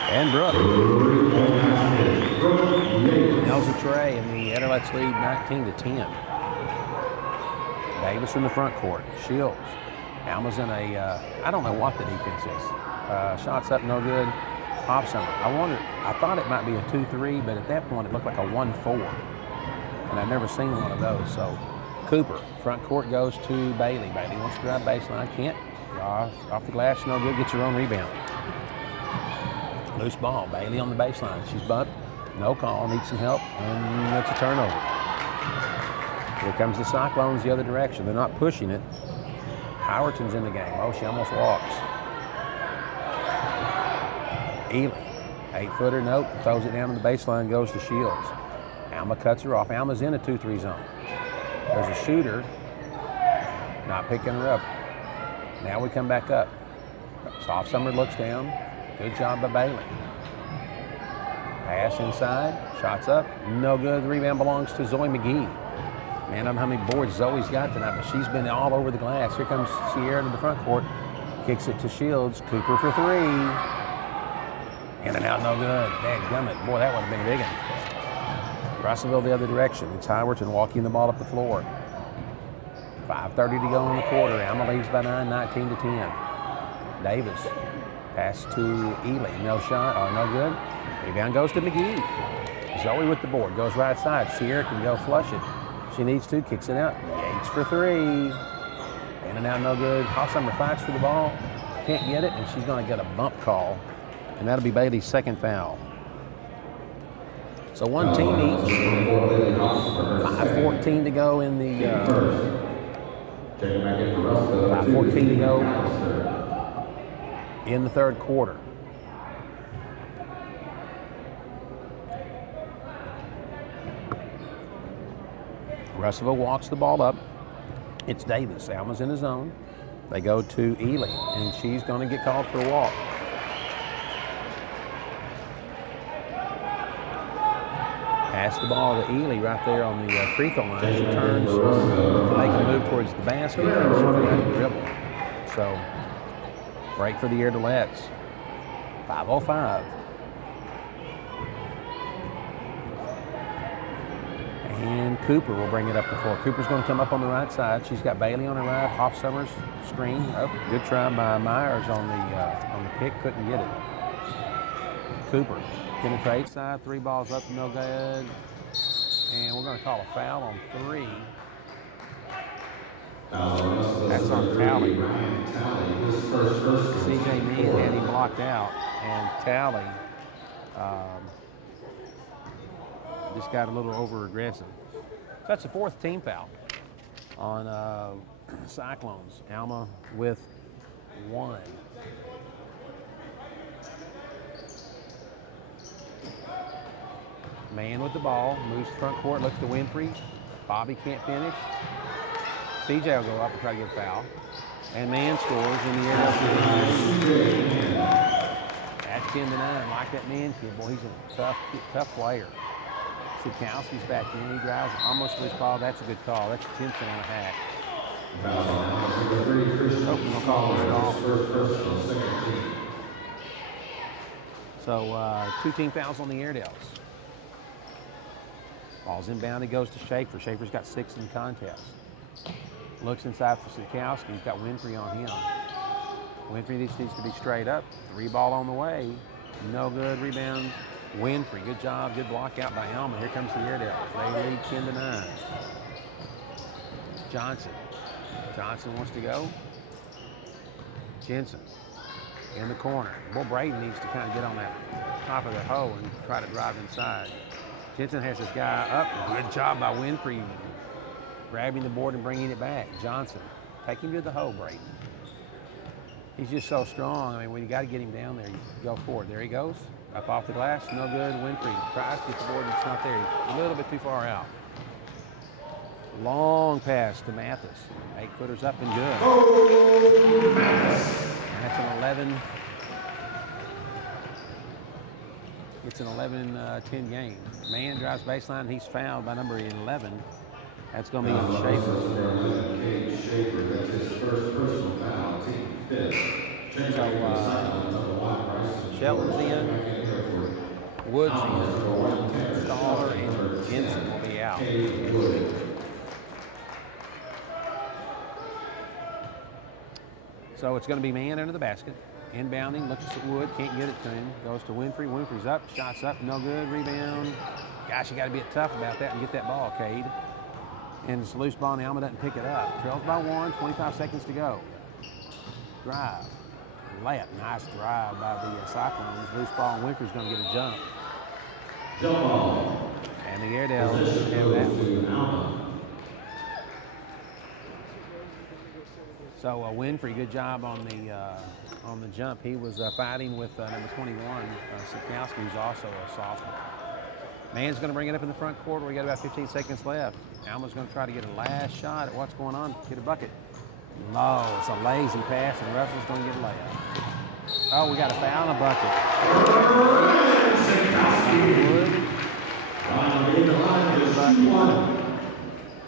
And Brooke nails a tray, and the Air-to-Lets lead 19-10. Davis in the front court. Shields. Alma's in a, I don't know what the defense is. Shots up, no good. Hobson. I thought it might be a 2-3, but at that point it looked like a 1-4. And I've never seen one of those. So Cooper, front court goes to Bailey. Bailey wants to drive baseline, can't. Off the glass, no good, gets her own rebound. Loose ball, Bailey on the baseline. She's bumped, no call, needs some help, and it's a turnover. Here comes the Cyclones the other direction. They're not pushing it. Howerton's in the game. Oh, she almost walks. Ely, 8-footer, nope, throws it down to the baseline, goes to Shields. Alma cuts her off. Alma's in a 2-3 zone. There's a shooter, not picking her up. Now we come back up. Soft Summer looks down. Good job by Bailey. Pass inside, shots up, no good. The rebound belongs to Zoe McGee. Man, I don't know how many boards Zoe's got tonight, but she's been all over the glass. Here comes Sierra to the front court. Kicks it to Shields. Cooper for three. In and out, no good. Dadgummit. Boy, that would have been a big one. Russellville the other direction. It's Howerton walking the ball up the floor. 5:30 to go in the quarter. Alma leads by 9, 19-10. Davis. Pass to Ely. No shot, or no good. Rebound goes to McGee. Zoe with the board. Goes right side. Sierra can go flush it. She needs to. Kicks it out. Yates for three. In and out, no good. Hoffsummer fights for the ball. Can't get it, and she's going to get a bump call. And that'll be Bailey's second foul. So one team each. 5:14 to go in the 5:14 to go in the third quarter. Russellville walks the ball up. It's Davis. Alma's in his zone. They go to Ely, and she's going to get called for a walk. Pass the ball to Ely right there on the free throw line. She turns to make a move towards the basket, and she forgot to dribble. So, break for the Air-to-Lets. 5:05. And Cooper will bring it up the floor. Cooper's going to come up on the right side. She's got Bailey on her right. Hoffsummer's screen. Oh, good try by Myers on the pick. Couldn't get it. Cooper penetrates side. 3 balls up, no good. And we're going to call a foul on 3. That's on Talley. C.J. Mead had him blocked out, and Talley Just got a little over aggressive. So that's the 4th team foul on Cyclones. Alma with 1. Man with the ball, moves to front court, looks to Winfrey. Bobby can't finish. CJ will go up and try to get a foul. And man scores in the air. At 10-9, like that man kid. Boy, he's a tough player. Sikowski's back in. He drives almost loose ball. That's a good call. That's Jensen on a hack. So 2 team fouls on the Airedales. Ball's inbounded, goes to Schaefer. Schaefer's got 6 in the contest. Looks inside for Sikowski. He's got Winfrey on him. Winfrey needs to be straight up. 3 ball on the way. No good. Rebound. Winfrey. Good job. Good block out by Alma. Here comes the Airedales. They lead 10-9. Johnson. Johnson wants to go. Jensen in the corner. Boy, Braden needs to kind of get on that top of the hoe and try to drive inside. Jensen has his guy up. Good job by Winfrey, grabbing the board and bringing it back. Johnson, take him to the hole, Braden. He's just so strong. I mean, when you got to get him down there, you go for it. There he goes, up off the glass, no good. Winfrey tries to get the board, and it's not there. He's a little bit too far out. Long pass to Mathis. 8-footers up and good. And that's an 11. It's an 11-10 game. Man drives baseline. He's fouled by number 11. That's going to be on Schaefer. That's his first personal foul. Team 5th. So Shelton's in. Woods in. Staller and Jensen will be out. So it's going to be man under the basket. Inbounding, looks at Wood, can't get it to him. Goes to Winfrey. Winfrey's up, shots up, no good. Rebound. Gosh, you got to be tough about that and get that ball, Cade. And it's a loose ball, and Alma doesn't pick it up. Trails by 1, 25 seconds to go. Drive. Layup. Nice drive by the Cyclones. Loose ball, and Winfrey's going to get a jump. Jump ball. And the Airedales have that. So Winfrey, good job on the jump. He was fighting with number 21, Sikowski, who's also a sophomore. Man's going to bring it up in the front court. We got about 15 seconds left. Alma's going to try to get a last shot at what's going on, get a bucket. No, it's a lazy pass, and Russell's going to get a layup. Oh, we got a foul and a bucket.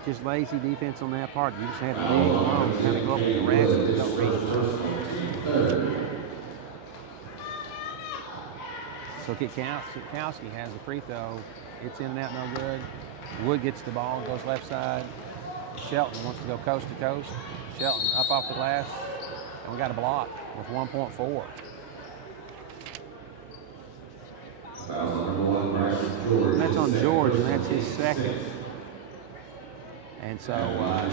Just lazy defense on that part. You just have to leave alone. Kind of go up with the rest and don't reach. So Sikowski has a free throw. It's in and out, no good. Wood gets the ball, goes left side. Shelton wants to go coast to coast. Shelton up off the glass, and we got a block with 1.4. That's on George, and that's his second. And so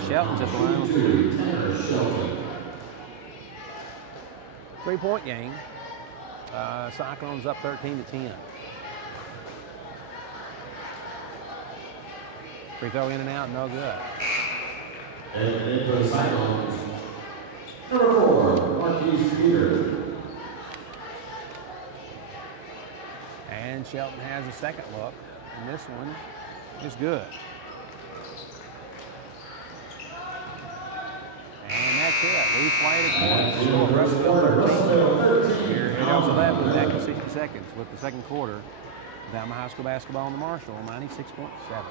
Shelton's at the line. 3-point game. Cyclones up 13-10. Free throw in and out, no good. And for the Cyclones, number 4, Marquise Peter. And Shelton has a second look, and this one is good. And that's it. We've played a quarter. Russellville 13. Here it goes 11, back in 60 seconds with the second quarter. Alma High School basketball in the Marshall, 96.7.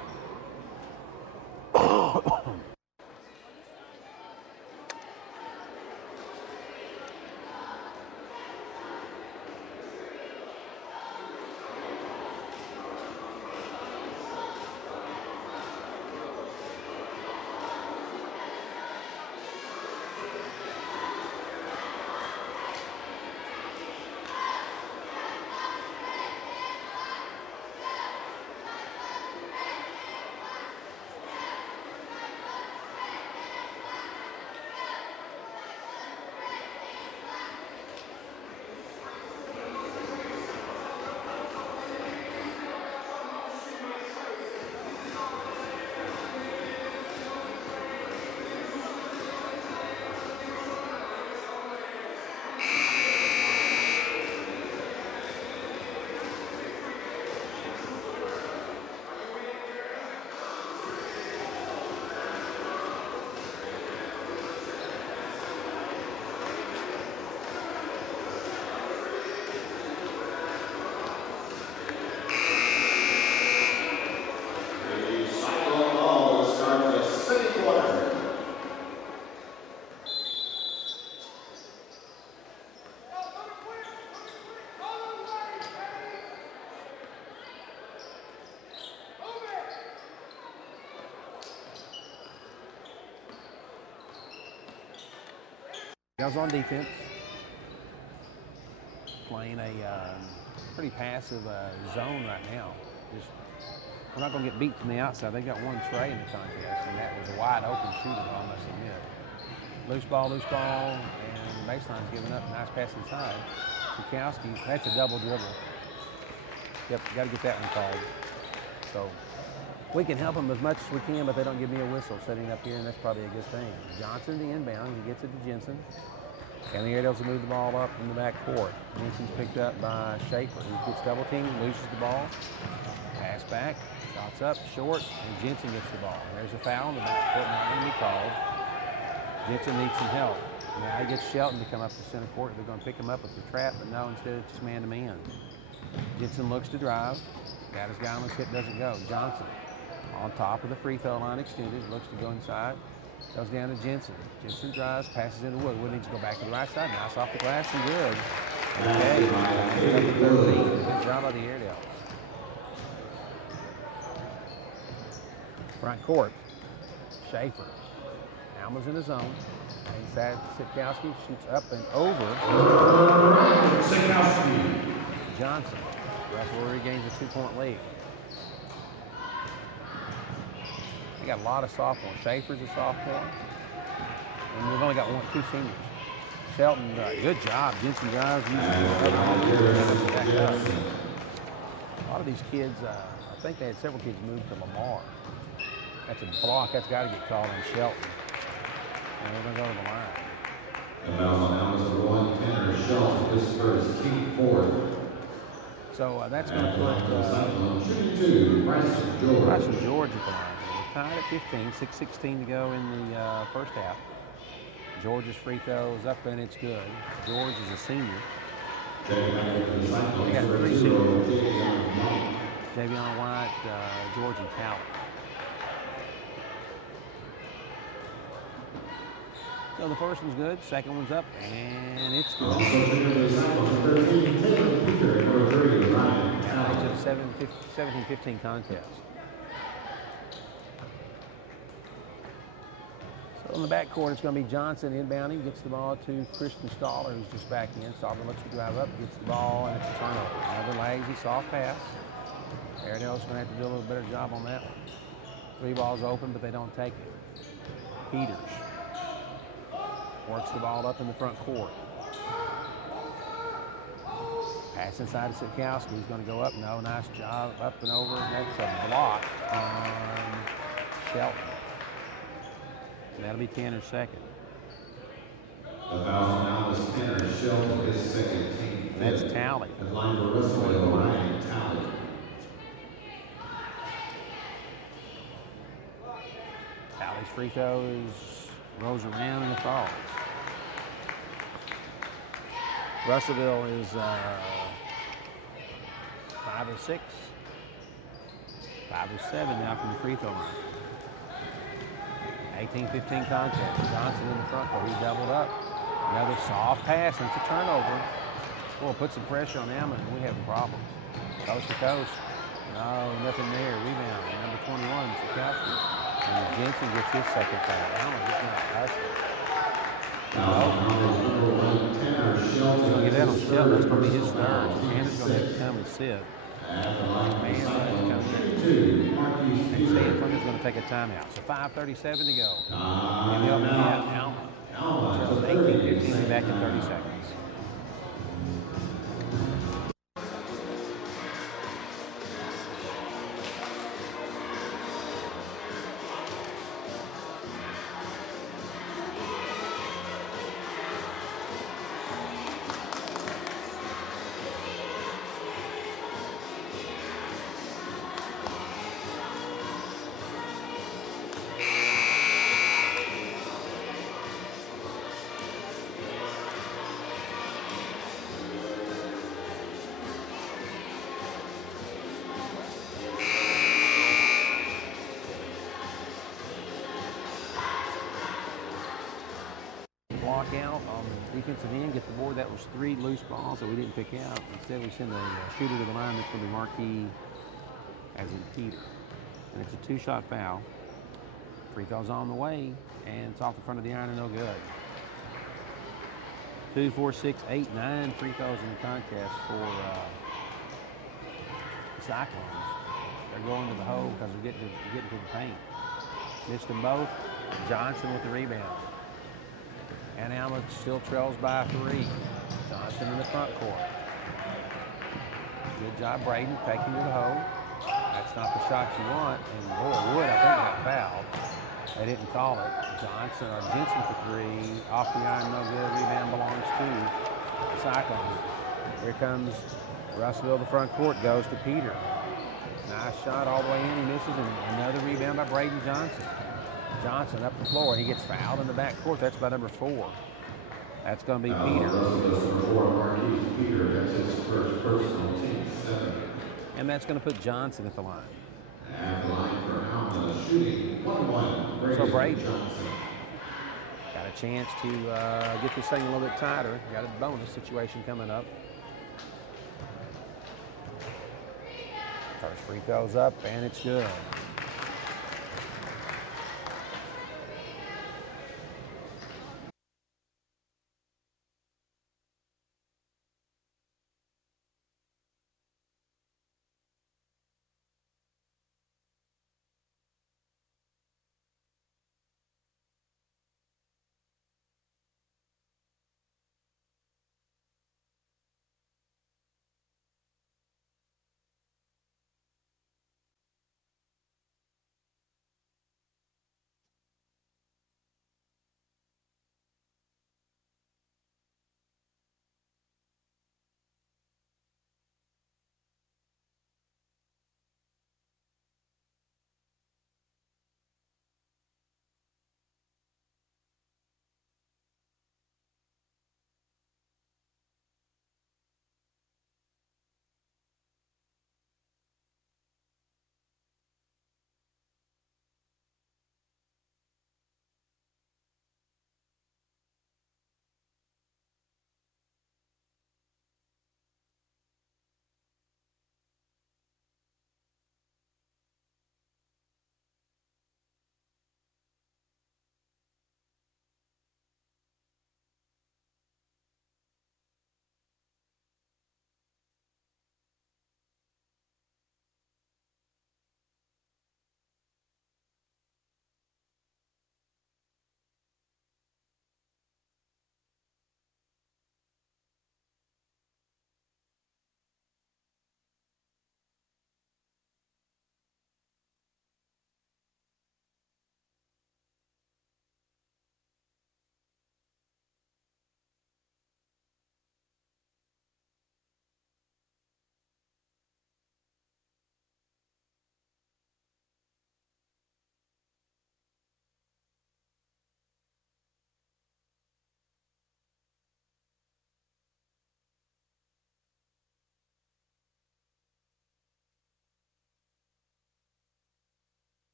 Guys on defense, playing a pretty passive zone right now. We're not going to get beat from the outside. They've got one tray in the contest, and that was a wide open shooter, I must admit. Loose ball, and baseline's giving up. Nice pass inside. Sikowski, that's a double dribble. Yep, got to get that one called. So we can help them as much as we can, but they don't give me a whistle sitting up here, and that's probably a good thing. Johnson, the inbound, he gets it to Jensen. And the Airedales will move the ball up in the back court. Jensen's picked up by Schaefer, who gets double teamed, loses the ball. Pass back, shots up, short, and Jensen gets the ball. There's a foul in the back court, not going to be called. Jensen needs some help. Now he gets Shelton to come up to center court. They're going to pick him up with the trap, but no, instead it's just man-to-man. Jensen looks to drive. Got his guy on his hip, doesn't go. Johnson on top of the free throw line extended, looks to go inside. Goes down to Jensen. Jensen drives, passes into Wood. Wood needs to go back to the right side. Nice off the glass and good. Okay, good job by the Airedales. Front court, Schaefer. Alma's in the zone. Inside, Sikowski shoots up and over. Sikowski. Johnson. Russell regains a 2-point lead. They got a lot of sophomores. Schaefer's a sophomore. And we've only got two seniors. Shelton, good job. Jensen drives. A lot of these kids, I think they had several kids move to Lamar. That's a block. That's got to get called on Shelton. And we're going to go to the line. The foul on Alma's one, Tanner Shelton, his first, team fourth. So that's going to put Bryson George at the line. We're tied at 15, 6:16 to go in the first half. George's free throw is up and it's good. George is a senior. They got 3 seniors. Javion White, George, and Talley. So the first one's good, second one's up, and it's good. Now it's a 17-15 contest. So in the backcourt, it's going to be Johnson inbounding, gets the ball to Christian Staller, who's just back in. Staller looks to drive up, gets the ball, and it's a turnover. Another lazy, soft pass. Airedale's going to have to do a little better job on that one. 3 balls open, but they don't take it. Peters works the ball up in the front court. Pass inside to Sikowski. He's going to go up. No, nice job. Up and over. That's a block on Shelton. And that'll be Tanner's second. The foul now is Tanner Shelton, his second, team. That's Talley. The line for Russelville, Ryan Talley. Talley's free throws rolls around and it falls. Russellville is 5 of 6. 5 of 7 now from the free throw line. 18-15 contest. Johnson in the front court. He's doubled up. Another soft pass and it's a turnover. We'll put some pressure on Alma and we have problems. Coast to coast. No, nothing there. Rebound. Number 21, Sikowski. And Jensen gets his second foul. Alma just not touching. He's going to get that on Shelton. That's going to be his third. Tanner's going to have to come and sit. And Stanford is going to take a timeout. So 5:37 to go. And they'll have Alma. So 18-15 back in 30 seconds. Block out on the defensive end, get the board. That was 3 loose balls that we didn't pick out. Instead, we send a shooter to the line. That's going to be Marquis, as in Peter. And it's a 2-shot foul. Free throw's on the way, and it's off the front of the iron and no good. 2, 4, 6, 8, 9 free throws in the contest for the Cyclones. They're going to the hole because they're getting to the paint. Missed them both. Johnson with the rebound. And Alma still trails by 3. Johnson in the front court. Good job, Braden, taking to the hole. That's not the shot you want. And boy, Wood, I think, got fouled. They didn't call it. Johnson or Jensen for 3. Off the iron, no good. Rebound belongs to the Cyclones. Here comes Russellville. The front court goes to Peter. Nice shot all the way in. He misses. And another rebound by Braden Johnson. Johnson up the floor. He gets fouled in the back court. That's by number 4. That's going to be Peter. And that's going to put Johnson at the line. At the line for Alma, shooting 1-1. So Braden got a chance to get this thing a little bit tighter. Got a bonus situation coming up. First free throw's up, and it's good.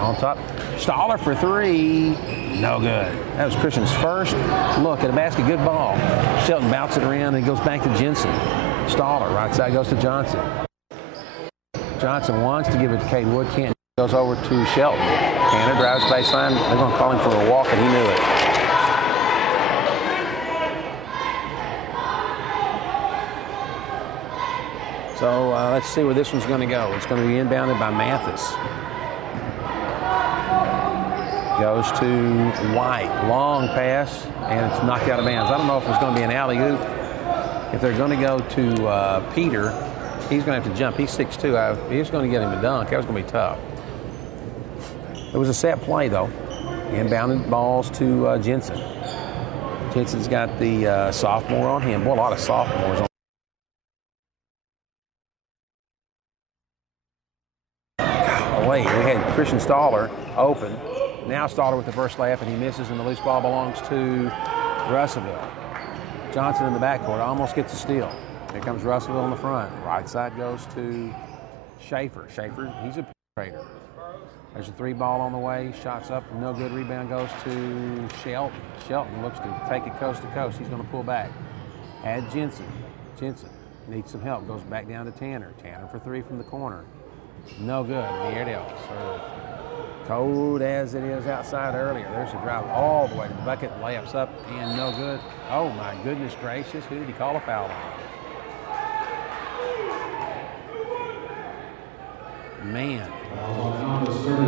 On top, Staller for three, no good. That was Christian's first look at a basket, good ball. Shelton bounces it around and goes back to Jensen. Staller, right side goes to Johnson. Johnson wants to give it to Cade Wood, can't. Goes over to Shelton. Tanner drives baseline. They're going to call him for a walk, and he knew it. So let's see where this one's going to go. It's going to be inbounded by Mathis. Goes to White. Long pass, and it's knocked out of bounds. I don't know if it's going to be an alley-oop. If they're going to go to Peter, he's going to have to jump. He's 6'2". He's going to get him a dunk. That was going to be tough. It was a set play, though. Inbounded balls to Jensen. Jensen's got the sophomore on him. Boy, a lot of sophomores on. Wait, we had Christian Staller open. Now Staller with the first layup, and he misses, and the loose ball belongs to Russelville. Johnson in the backcourt almost gets a steal. Here comes Russelville in the front. Right side goes to Schaefer. Schaefer, he's a penetrator. There's a three ball on the way. Shots up, no good. Rebound goes to Shelton. Shelton looks to take it coast to coast. He's going to pull back. Add Jensen. Jensen needs some help. Goes back down to Tanner. Tanner for three from the corner. No good. The Airedales are cold as it is outside earlier. There's a drive all the way to the bucket. Layups up and no good. Oh my goodness gracious. Who did he call a foul on? Man.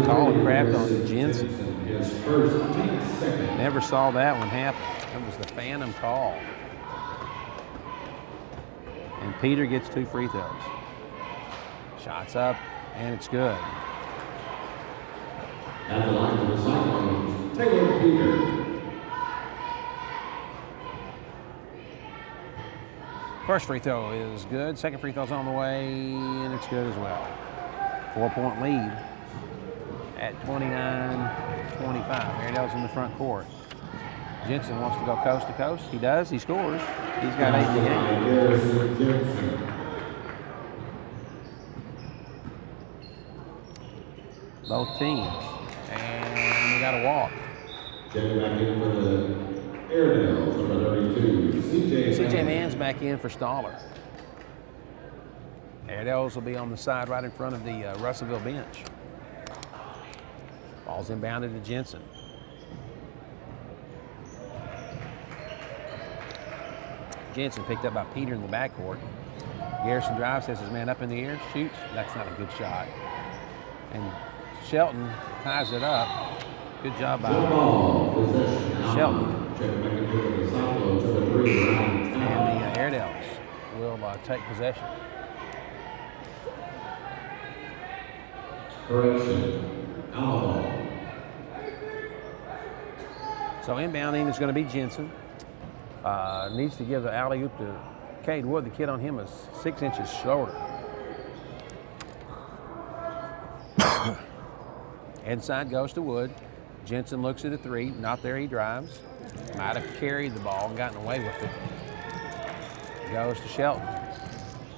Call a crap on Jensen. Never saw that one happen. It was the phantom call. And Peter gets 2 free throws. Shots up, and it's good. At the line of the Cyclones, Taylor Peter. First free throw is good. Second free throw's on the way, and it's good as well. 4-point lead at 29-25. Airedale's in the front court. Jensen wants to go coast to coast. He does. He scores. He's got 8 in the game. Both teams. And we got a walk. Checking back in for the Airedales, number 32, CJ Mann's back in for Staller. Airedales will be on the side right in front of the Russellville bench. Ball's inbounded to Jensen. Jensen picked up by Peter in the backcourt. Garrison drives, has his man up in the air, shoots. That's not a good shot. And Shelton ties it up. Good job by Shelton. And the Airedales will take possession. Correction. Alma. So inbounding is going to be Jensen. Needs to give the alley-oop to Cade Wood. The kid on him is 6 inches shorter. Inside goes to Wood. Jensen looks at a three. Not there, he drives. Might have carried the ball and gotten away with it. Goes to Shelton.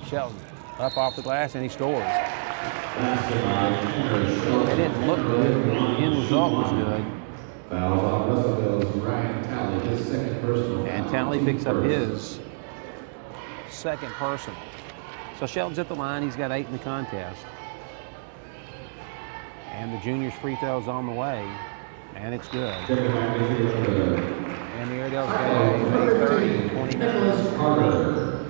Shelton up off the glass, and he scores. It didn't look good. The end result was good. And Talley picks up his second personal. So Shelton's at the line. He's got 8 in the contest. And the junior's free throw's on the way. And it's good. And the Airedales got a 30-29.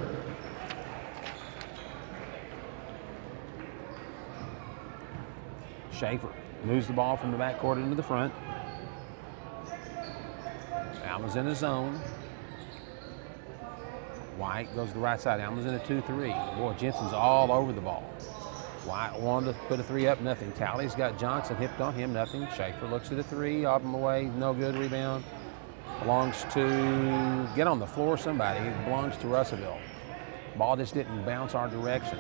Schaefer moves the ball from the backcourt into the front. Alma's in his zone. White goes to the right side. Alma's in a 2-3. Boy, Jensen's all over the ball. White wanted to put a 3 up, nothing. Talley's got Johnson hipped on him, nothing. Schaefer looks at a 3, off him away, no good. Rebound belongs to, get on the floor, somebody. It belongs to Russellville. Ball just didn't bounce our direction.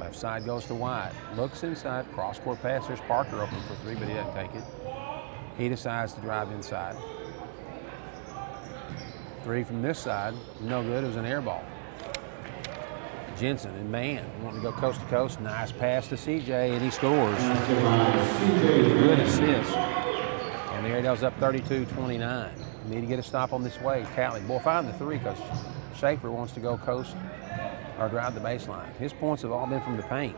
Left side goes to White. Looks inside, cross-court pass. There's Parker open for 3, but he doesn't take it. He decides to drive inside. 3 from this side, no good. It was an air ball. Jensen and man wanting to go coast to coast. Nice pass to CJ, and he scores. Good assist. And the Airedale's up 32-29. Need to get a stop on this way. Tally, boy, find the three because Schaefer wants to go coast or drive the baseline. His points have all been from the paint.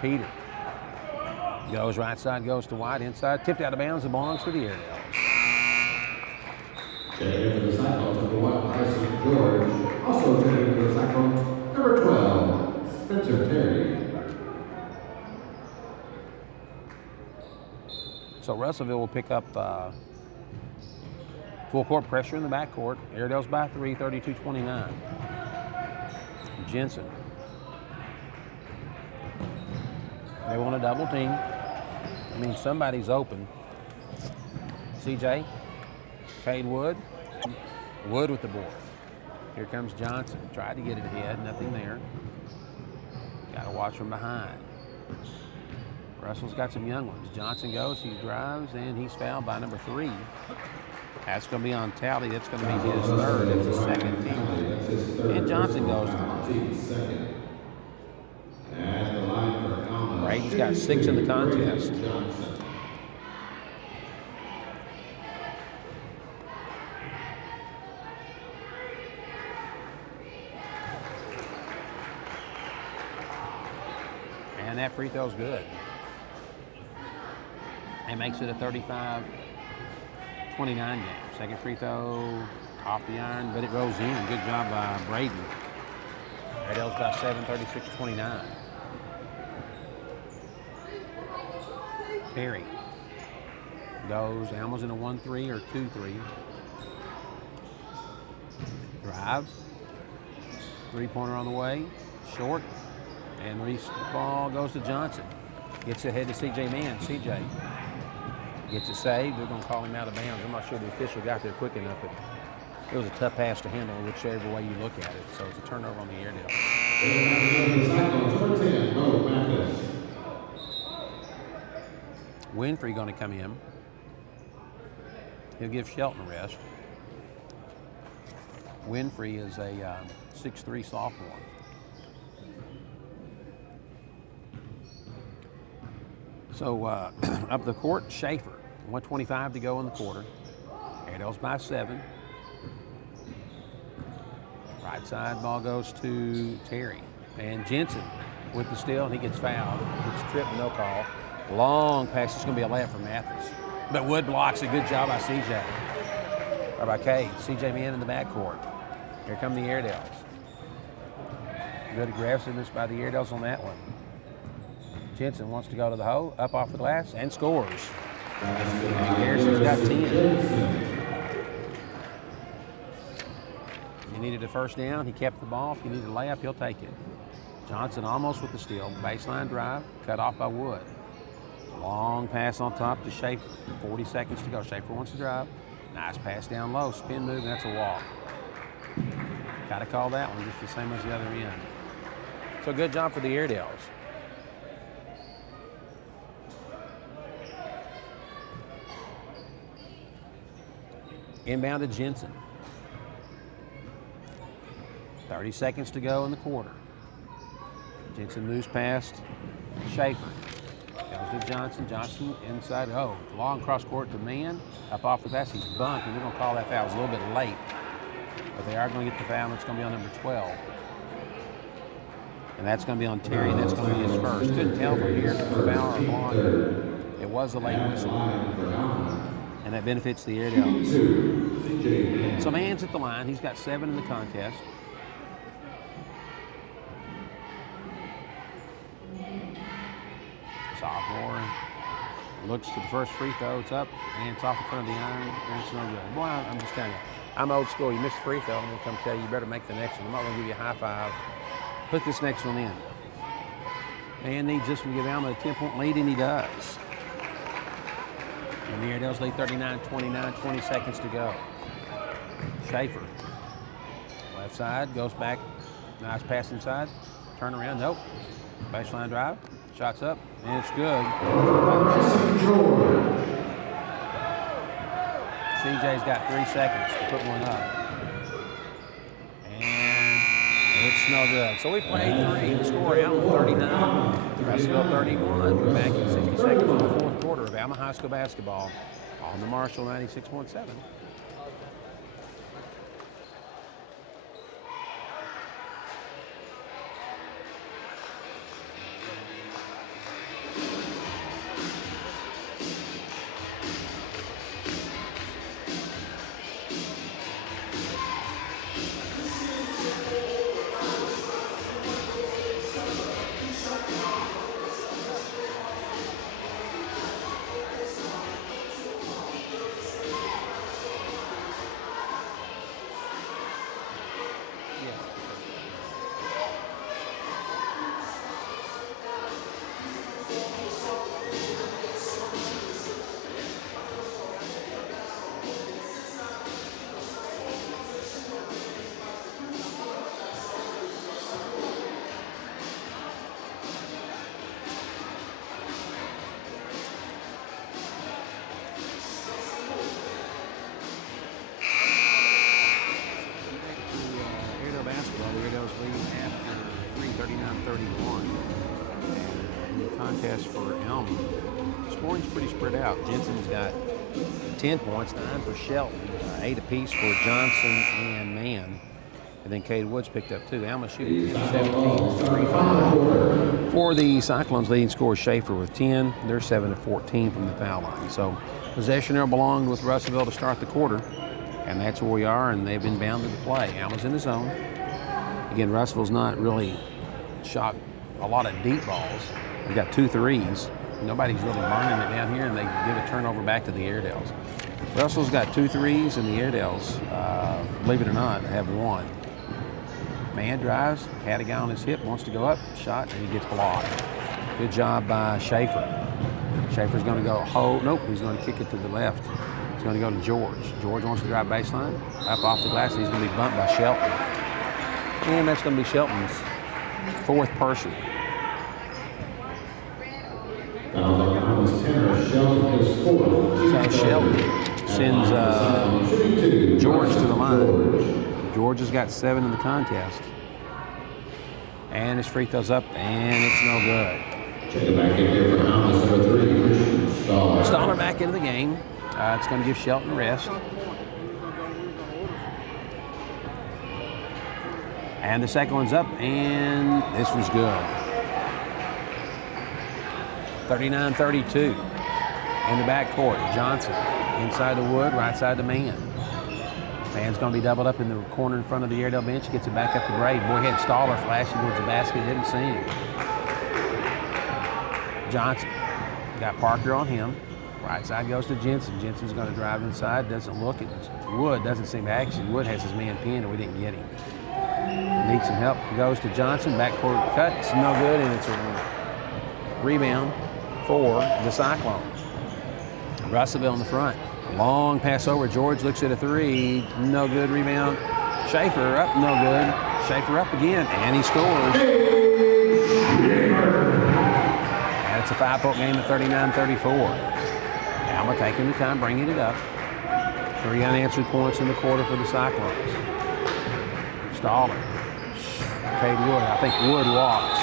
Peter goes right side, goes to wide, inside, tipped out of bounds, and belongs to the Airedales. Checking into the Cyclones, number 1, Carson George. Also checking into the Cyclones, number 12, Spencer Terry. So Russellville will pick up full court pressure in the backcourt. Airedales by 3, 32-29. Jensen. They want a double team. I mean, somebody's open. CJ, Cade Wood. Wood with the board. Here comes Johnson. Tried to get it ahead, nothing there. Got to watch from behind. Russell's got some young ones. Johnson goes, he drives, and he's fouled by number 3. That's going to be on Tally. That's going to be his third. That's his second team. And Johnson goes to the line. At the line for Alma. Braden's got 6 in the contest. And that free throw's good. It makes it a 35-29 game. Second free throw off the iron, but it rolls in. Good job by Braden. Airedale's by 7, 36-29. Perry goes. Alma's in a 1-3 or 2-3. Drive. Three-pointer on the way. Short. And Reese ball goes to Johnson. Gets ahead to CJ Mann. CJ gets it saved. They're going to call him out of bounds. I'm not sure the official got there quick enough, but it was a tough pass to handle whichever way you look at it. So it's a turnover on the Airedale. Winfrey going to come in. He'll give Shelton a rest. Winfrey is a 6'3" sophomore. So up the court, Schaefer. 1:25 to go in the quarter. Airedale's by 7. Right side ball goes to Terry. And Jensen with the steal, and he gets fouled. Gets tripped, no call. Long pass. It's going to be a layup for Mathis. But Wood blocks. A good job by CJ. Or by Cade. CJ Mann in the backcourt. Here come the Airedales. Good aggressiveness by the Airedales on that one. Jensen wants to go to the hole, up off the glass, and scores. And Garrison's got 10. He needed a first down. He kept the ball. If he needed a layup, he'll take it. Johnson almost with the steal. Baseline drive, cut off by Wood. Long pass on top to Schaefer. 40 seconds to go. Schaefer wants to drive. Nice pass down low. Spin move, and that's a walk. Got to call that one just the same as the other end. So good job for the Airedales. Inbound to Jensen. 30 seconds to go in the quarter. Jensen moves past Schaefer. Goes to Johnson. Johnson inside. Oh, long cross court to Mann. Up off the pass. He's bumped, and we're going to call that foul. It was a little bit late. But they are going to get the foul, and it's going to be on number 12. And that's going to be on Terry, and that's going to be his first. Couldn't tell from here if it was a foul or a block. It was a late whistle. And that benefits the Airedales. So Mann's at the line. He's got 7 in the contest. Sophomore looks to the first free throw. It's up, and it's off the front of the iron, and it's no good. Boy, I'm just telling you, I'm old school. You miss a free throw, I'm going to come tell you, you better make the next one. I'm not going to give you a high five. Put this next one in. Man needs this one to give Alma a 10-point lead, and he does. And the Airedales lead 39-29, 20 seconds to go. Schaefer. Left side, goes back. Nice pass inside. Turn around, nope. Baseline drive. Shots up, and it's good. CJ's got 3 seconds to put one up. And It's no good. So we played 3. The score, Alma 39, Russelville 31. We're back in 60 seconds in the 4th quarter of Alma High School basketball on the Marshall 96.7. For Alma. Scoring's pretty spread out. Jensen's got 10 points, 9 for Shelton, 8 apiece for Johnson and Mann. And then Cade Woods picked up 2. Alma shooting 17-3-5. For the Cyclones, leading scorer Schaefer with 10. They're 7 of 14 from the foul line. So possession there belonged with Russelville to start the quarter. And that's where we are, and they've been bounded to play. Alma's in the zone. Again, Russellville's not really shot a lot of deep balls. They've got 2 threes. Nobody's really burning it down here, and they give a turnover back to the Airedales. Russell's got 2 threes, and the Airedales, believe it or not, have 1. Man drives, had a guy on his hip, wants to go up, shot, and he gets blocked. Good job by Schaefer. Schaefer's going to go, nope, he's going to kick it to the left. He's going to go to George. George wants to drive baseline, up off the glass, he's going to be bumped by Shelton. And that's going to be Shelton's 4th person. So Shelton sends George to the line. George has got 7 in the contest. And his free throws up, and it's no good. Check it back in here for Alma, number 3, Staller. Staller back into the game. It's going to give Shelton rest. And the second one's up, and this was good. 39-32 in the backcourt. Johnson inside the Wood, right side to Mann. Mann's going to be doubled up in the corner in front of the Airedale bench. Gets it back up to Braid. Boy, had Staller flashing towards the basket. Didn't see him. Johnson got Parker on him. Right side goes to Jensen. Jensen's going to drive inside. Doesn't look at Wood. Doesn't seem to action. Wood has his man pinned, and we didn't get him. Needs some help. Goes to Johnson. Backcourt cut. It's no good, and it's a rebound for the Cyclones. Russellville in the front. Long pass over. George looks at a 3. No good. Rebound. Schaefer up. No good. Schaefer up again. And he scores. And it's a 5-point game at 39-34. Alma taking the time, bringing it up. 3 unanswered points in the quarter for the Cyclones. Staller. Cade Wood. I think Wood walks.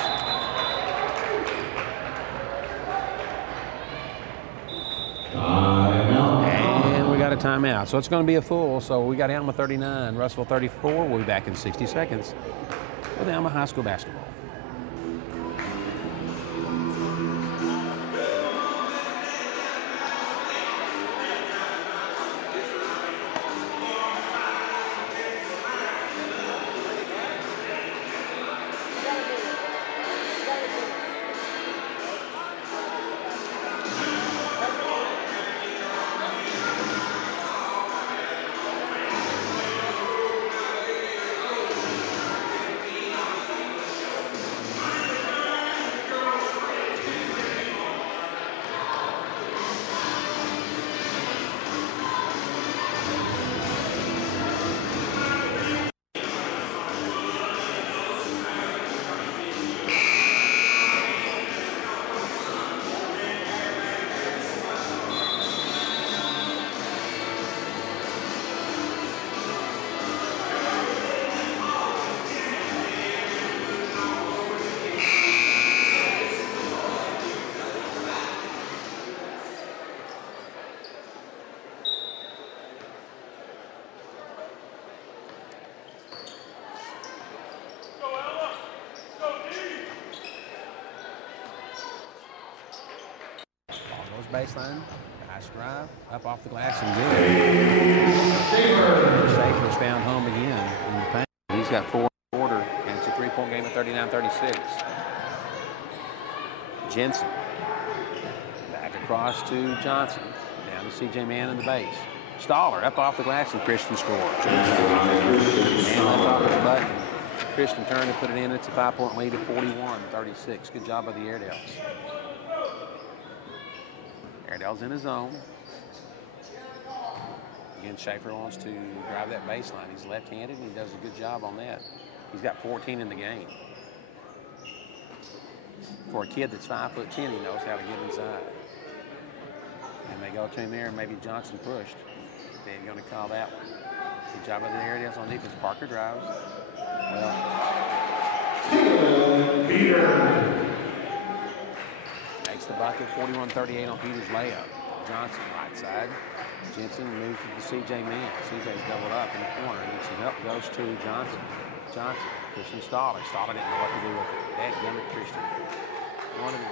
And we got a timeout. So it's going to be a full. So we got Alma 39, Russellville 34. We'll be back in 60 seconds with Alma High School basketball. baseline. Nice drive. Up off the glass and good. Schaefer's found home again in the paint. He's got 4 quarter, and it's a 3-point game at 39-36. Jensen. Back across to Johnson. Down to C.J. Mann in the base. Stoller up off the glass, and Christian scores. And left off his button. Christian turned to put it in. It's a 5-point lead at 41-36. Good job by the Airedales. Airedale's in his zone. Again, Schaefer wants to drive that baseline. He's left-handed, and he does a good job on that. He's got 14 in the game. For a kid that's 5'10", he knows how to get inside. And they go to him there, and maybe Johnson pushed. They're going to call that one. Good job by the Airedales on defense. Parker drives. Well, makes the bucket, 41-38 on Peter's layup. Johnson, right side. Jensen moves to the C.J. Mann. C.J.'s doubled up in the corner. Needs some help. Goes to Johnson. Christian Stoller. Stoller didn't know what to do with it. Dadgummit, Christian.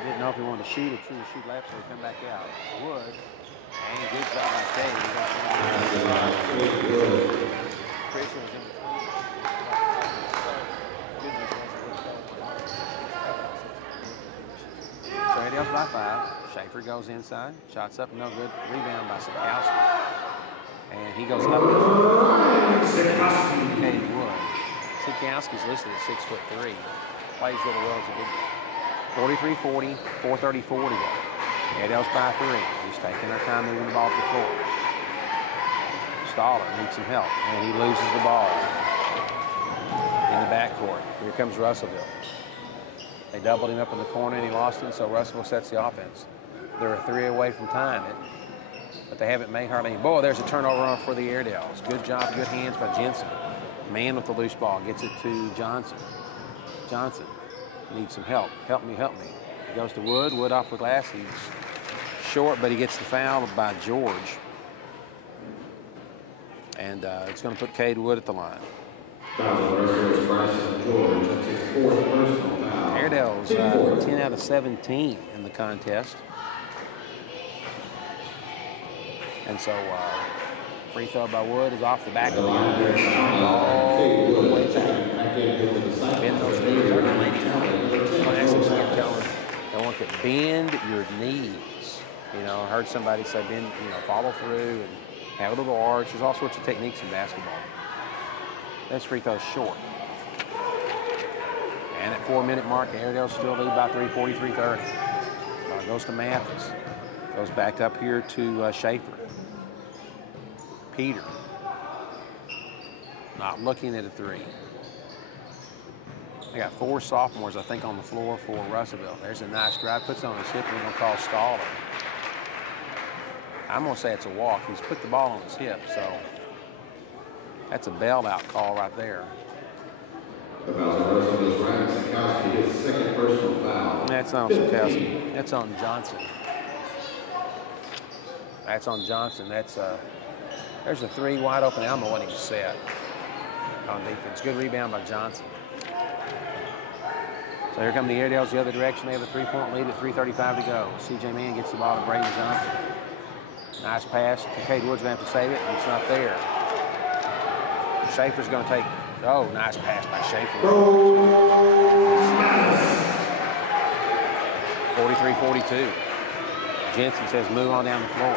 Didn't know if he wanted to shoot or shoot left, so he come back out. Wood. And good job by Kane. Christian was in between. So Airedale's by 5. Schaefer goes inside. Shots up, no good. Rebound by Sikowski. And he goes up. Cade Wood. Sikowski's listed at 6'3". Plays really well as a big guy. 43-40, 4:34 to go. Airedale's by 3. He's taking our time moving the ball to the floor. Stoller needs some help, and he loses the ball in the backcourt. Here comes Russelville. They doubled him up in the corner, and he lost it, so Russellville sets the offense. They're a 3 away from tying it, but they haven't made hardly any. Boy, there's a turnover for the Airedales. Good job, good hands by Jensen. Man with the loose ball gets it to Johnson. Johnson needs some help. Help me. He goes to Wood. Wood off the glass. He's short, but he gets the foul by George. And it's going to put Cade Wood at the line. Airedale's 10 out of 17 in the contest. And so free throw by Wood is off the back of the line. All the way back. Bend those knees. They want to bend your knees. You know, I heard somebody say bend, follow through and have a little arch. There's all sorts of techniques in basketball. This free throw's short. And at 4-minute mark, Airedale still lead by 3, 43-30. Goes to Mathis. Goes back up here to Schaefer. Peter. Not looking at a 3. They got 4 sophomores, I think, on the floor for Russellville. There's a nice drive. Puts it on his hip, and we're going to call Stoller. I'm going to say it's a walk. He's put the ball on his hip, so that's a bailed-out call right there. That's on Sikowski. That's on Johnson. That's on Johnson. That's there's a 3 wide open. Alma wasn't even set on defense. Good rebound by Johnson. So here come the Airedales the other direction. They have a 3-point lead at 3:35 to go. C.J. Mann gets the ball to Braden Johnson. Nice pass. Cade Wood's going to have to save it. It's not there. Schaefer's going to take. Oh, nice pass by Schaefer. 43-42. Jensen says move on down the floor.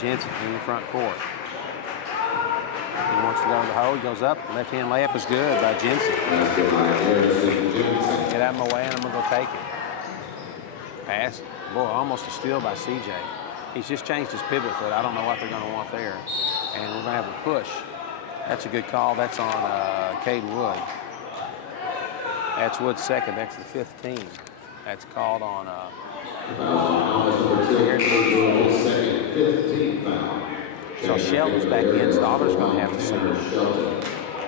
Jensen in the front court. He wants to go to the hole. He goes up. Left-hand layup is good by Jensen. Get out of my way, and I'm going to go take it. Pass. Boy, almost a steal by C.J. He's just changed his pivot foot. I don't know what they're going to want there. And we're going to have a push. That's a good call. That's on Cade Wood. That's Wood's second. That's the 15. That's called on so Shelton's back in. Stoller's going to have to see it.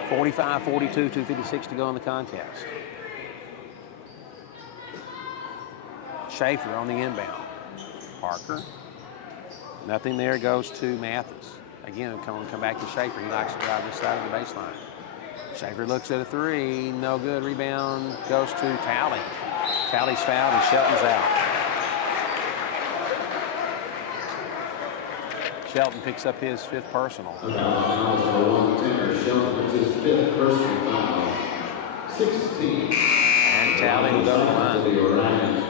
45-42, 2:56 to go in the contest. Schaefer on the inbound. Parker. Nothing there. Goes to Mathis. Again, come back to Schaefer. He likes to drive this side of the baseline. Schaefer looks at a 3. No good. Rebound goes to Talley. Talley's fouled and Shelton's out. Shelton picks up his 5th personal. Fifth personal foul. 16. And Talley will go to the line.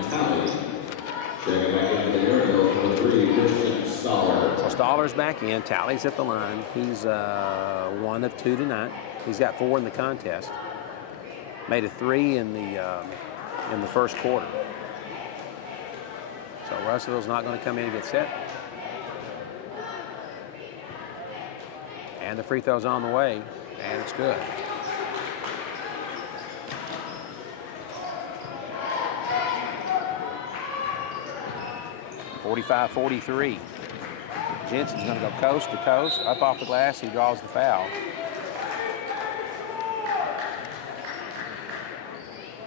Checking back into the aerial for 3, Christian Stoller. So Stoller's back in. Talley's at the line. He's 1 of 2 tonight. He's got 4 in the contest. Made a 3 in the first quarter. So Russellville's not going to come in and get set. And the free throw's on the way, and it's good. (45-43). Jensen's going to go coast to coast, up off the glass. He draws the foul.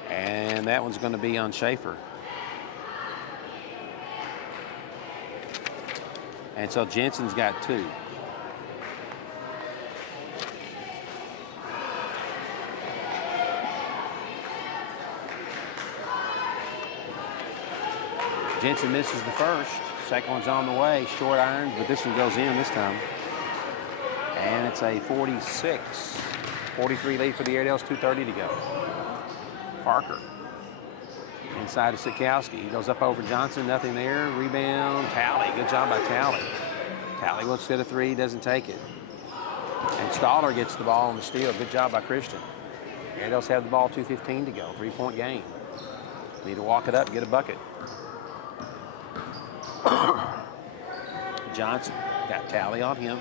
And that one's going to be on Schaefer. And so Jensen's got 2. Jensen misses the first. Second one's on the way. Short iron, but this one goes in this time. And it's a 46-43 lead for the Airedales, 2:30 to go. Parker. Inside to Sikowski. He goes up over Johnson, nothing there. Rebound, Talley. Good job by Talley. Talley looks at a 3, doesn't take it. And Stoller gets the ball on the steal. Good job by Christian. Airedales have the ball, 2:15 to go. 3-point game. Need to walk it up, get a bucket. Johnson got Talley on him.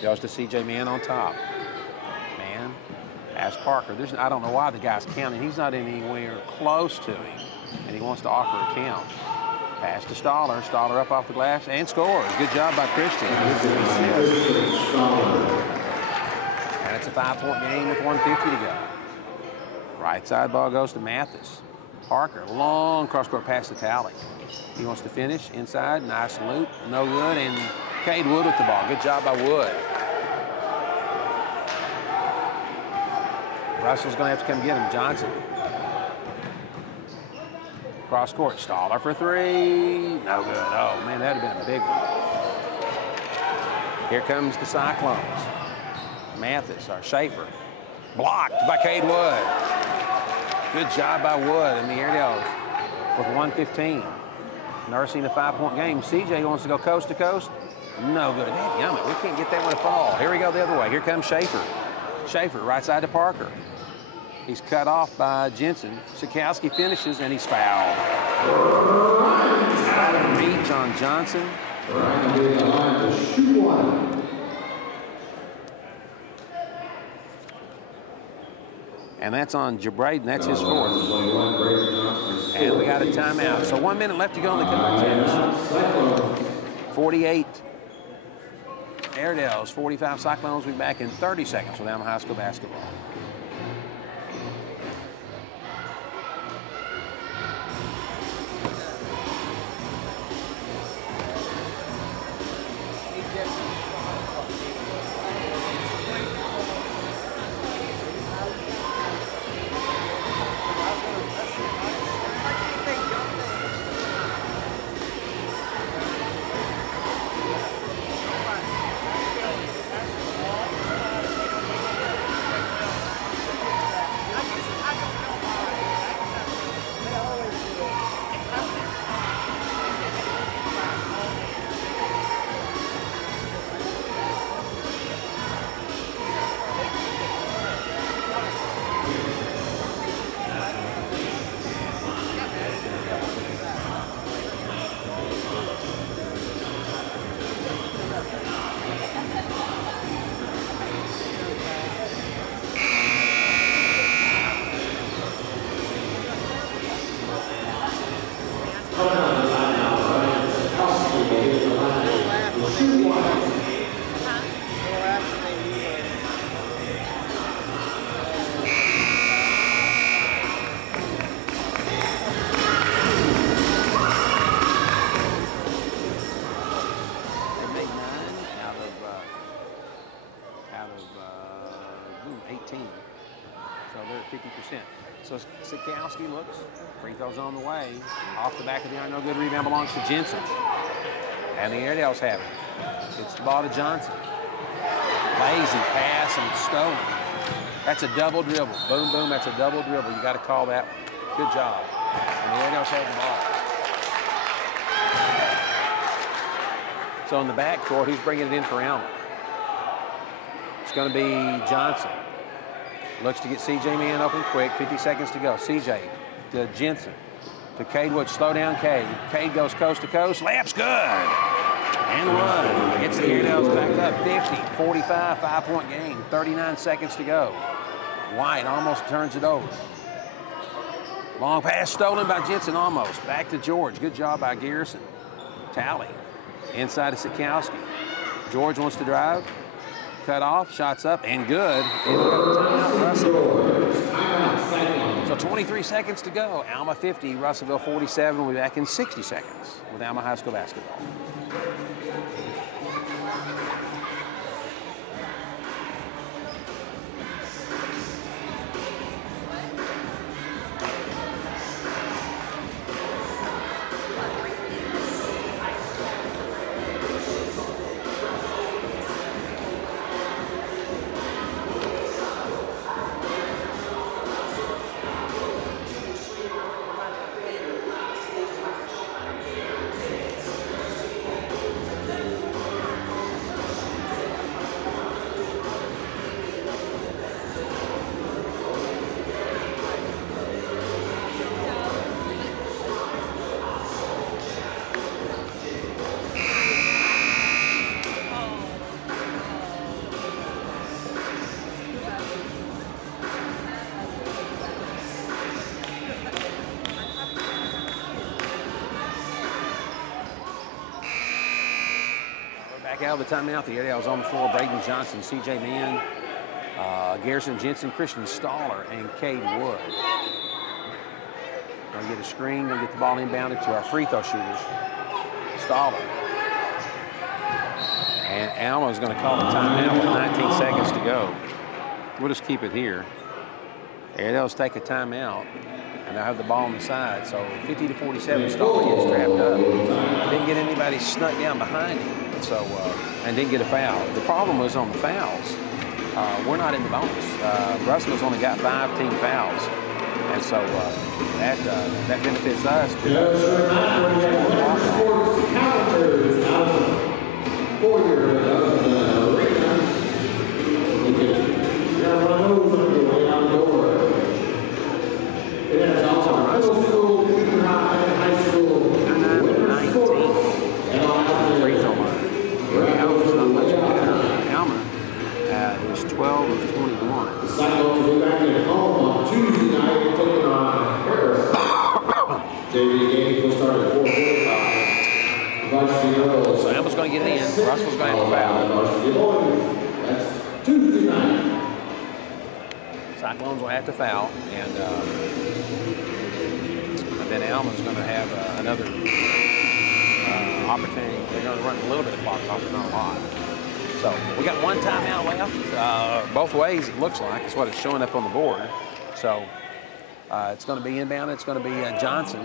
Goes to C.J. Mann on top. Mann asks Parker. I don't know why the guy's counting. He's not anywhere close to him, and he wants to offer a count. Pass to Stoller. Stoller up off the glass and scores. Good job by Christian. And it's a 5-point game with 1:50 to go. Right side ball goes to Mathis. Parker, long cross-court pass to Talley. He wants to finish inside. Nice loop. No good. And Cade Wood with the ball. Good job by Wood. Russell's going to have to come get him. Johnson. Cross-court. Stoller for 3. No good. Oh, man, that would have been a big one. Here comes the Cyclones. Mathis, or Schaefer. Blocked by Cade Wood. Good job by Wood and the Airedales with 1:15. Nursing a 5-point game. CJ wants to go coast to coast. No good. Damn it, we can't get that one to fall. Here we go the other way. Here comes Schaefer. Schaefer, right side to Parker. He's cut off by Jensen. Sikowski finishes, and he's fouled. Reach on Johnson. And that's on Jabraden. That's his 4th. And we got a timeout. So 1 minute left to go in the contest. 48 Airedales, 45 Cyclones. We'll be back in 30 seconds with Alma High School basketball. So Sikowski looks, free throws on the way. Off the back of the iron, no good. Rebound belongs to Jensen. And the Airedales have it. Gets the ball to Johnson. Lazy pass and it's stolen. That's a double dribble. Boom, boom, that's a double dribble. You got to call that one. Good job. And the Air had the ball. So in the backcourt, who's bringing it in for Alma? It's going to be Johnson. Looks to get C.J. Mann open quick. 50 seconds to go. C.J. to Jensen. To Cade Wood. Slow down Cade. Cade goes coast to coast. Layup's good. And one. Gets the Airedales back up. 50, 45, 5-point game. 39 seconds to go. White almost turns it over. Long pass stolen by Jensen almost. Back to George. Good job by Garrison. Tally. Inside to Sikowski. George wants to drive. Cut off. Shots up. And good. And we got the timeout, Russell. So 23 seconds to go. Alma 50, Russellville 47. We'll be back in 60 seconds with Alma High School basketball. Back out of the timeout. The Airedales on the floor. Braden Johnson, C.J. Mann, Garrison Jensen, Christian Staller, and Cade Wood. Gonna get a screen. Gonna get the ball inbounded to our free throw shooters. Staller. And Alma's gonna call the timeout with 19 seconds to go. We'll just keep it here. Airedales take a timeout. And they'll have the ball on the side. So 50 to 47, Staller gets trapped up. Didn't get anybody snuck down behind him. So, and didn't get a foul. The problem was on the fouls. We're not in the bonus. Russell's only got 5 team fouls. And so that benefits us. Free throw line. Alma's not much better. Alma is 12 of 21. The Cyclones will be back at home on Tuesday night, taking on Harris. JV games will start at 4:45. So Alma's going to get it in. Russell's going to have to foul. That's Tuesday night. Cyclones will have to foul, and then Alma's going to have another opportunity. They're going to run a little bit of clock off, but not a lot. So we got one timeout left. Both ways, it looks like. It's what it's showing up on the board. So it's going to be inbound. It's going to be Johnson.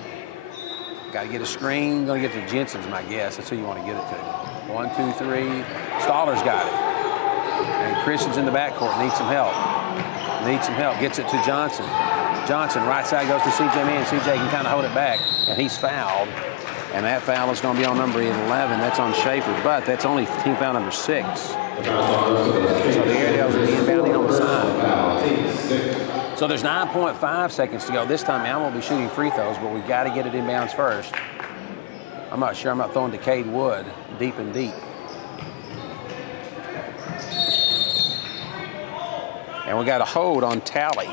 Got to get a screen. Going to get to Jensen's, my guess. That's who you want to get it to. 1, 2, 3. Staller's got it. And Christian's in the backcourt. Needs some help. Needs some help. Gets it to Johnson. Johnson, right side goes to C.J. Mann. C.J. can kind of hold it back. And he's fouled. And that foul is going to be on number 11. That's on Schaefer, but that's only team foul number 6. So the Airedales will be inbounding on the side. So there's 9.5 seconds to go. This time Alma will be shooting free throws, but we've got to get it inbounds first. I'm not sure. I'm not throwing to Cade Wood deep and deep. And we got a hold on Tally.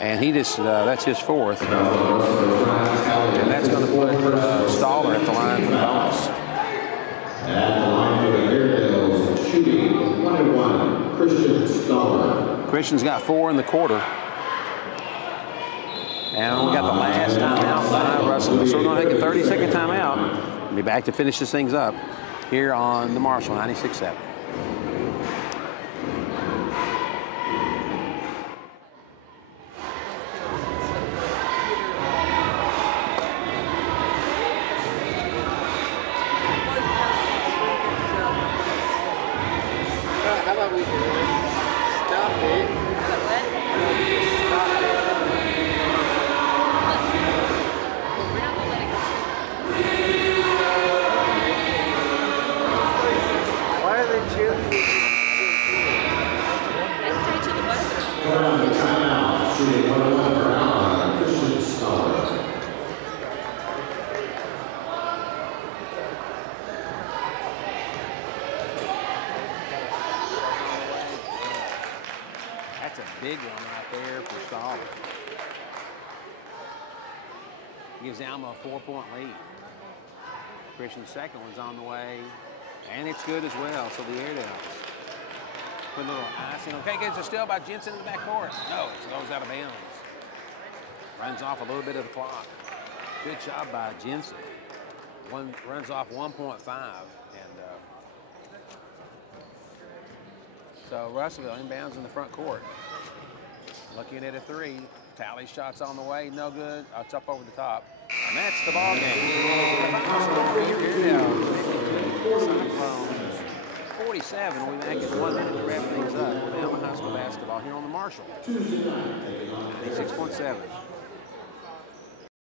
And he just, that's his 4th. And that's going to put Staller at the line for the bonus. At the line for the Airedales, shooting 1-1, Christian Staller. Christian's got 4 in the quarter. And we got the last timeout by Russell. So we're going to take a 30-second timeout. We'll be back to finish this things up here on the Marshall 96.7. big one right there for Stoller. Gives Alma a 4-point lead. Christian's second one's on the way, and it's good as well. So the air downs. Put a little icing. Okay, gets a steal by Jensen in the backcourt. No, it goes out of bounds. Runs off a little bit of the clock. Good job by Jensen. Runs off 1.5, and so Russelville inbounds in the front court. Looking at a three. Tally shot's on the way, no good. It's up over the top, and that's the ball game. Here now, 47. We make it 1 minute to wrap things up with Alma High School basketball here on the Marshall. 86.7.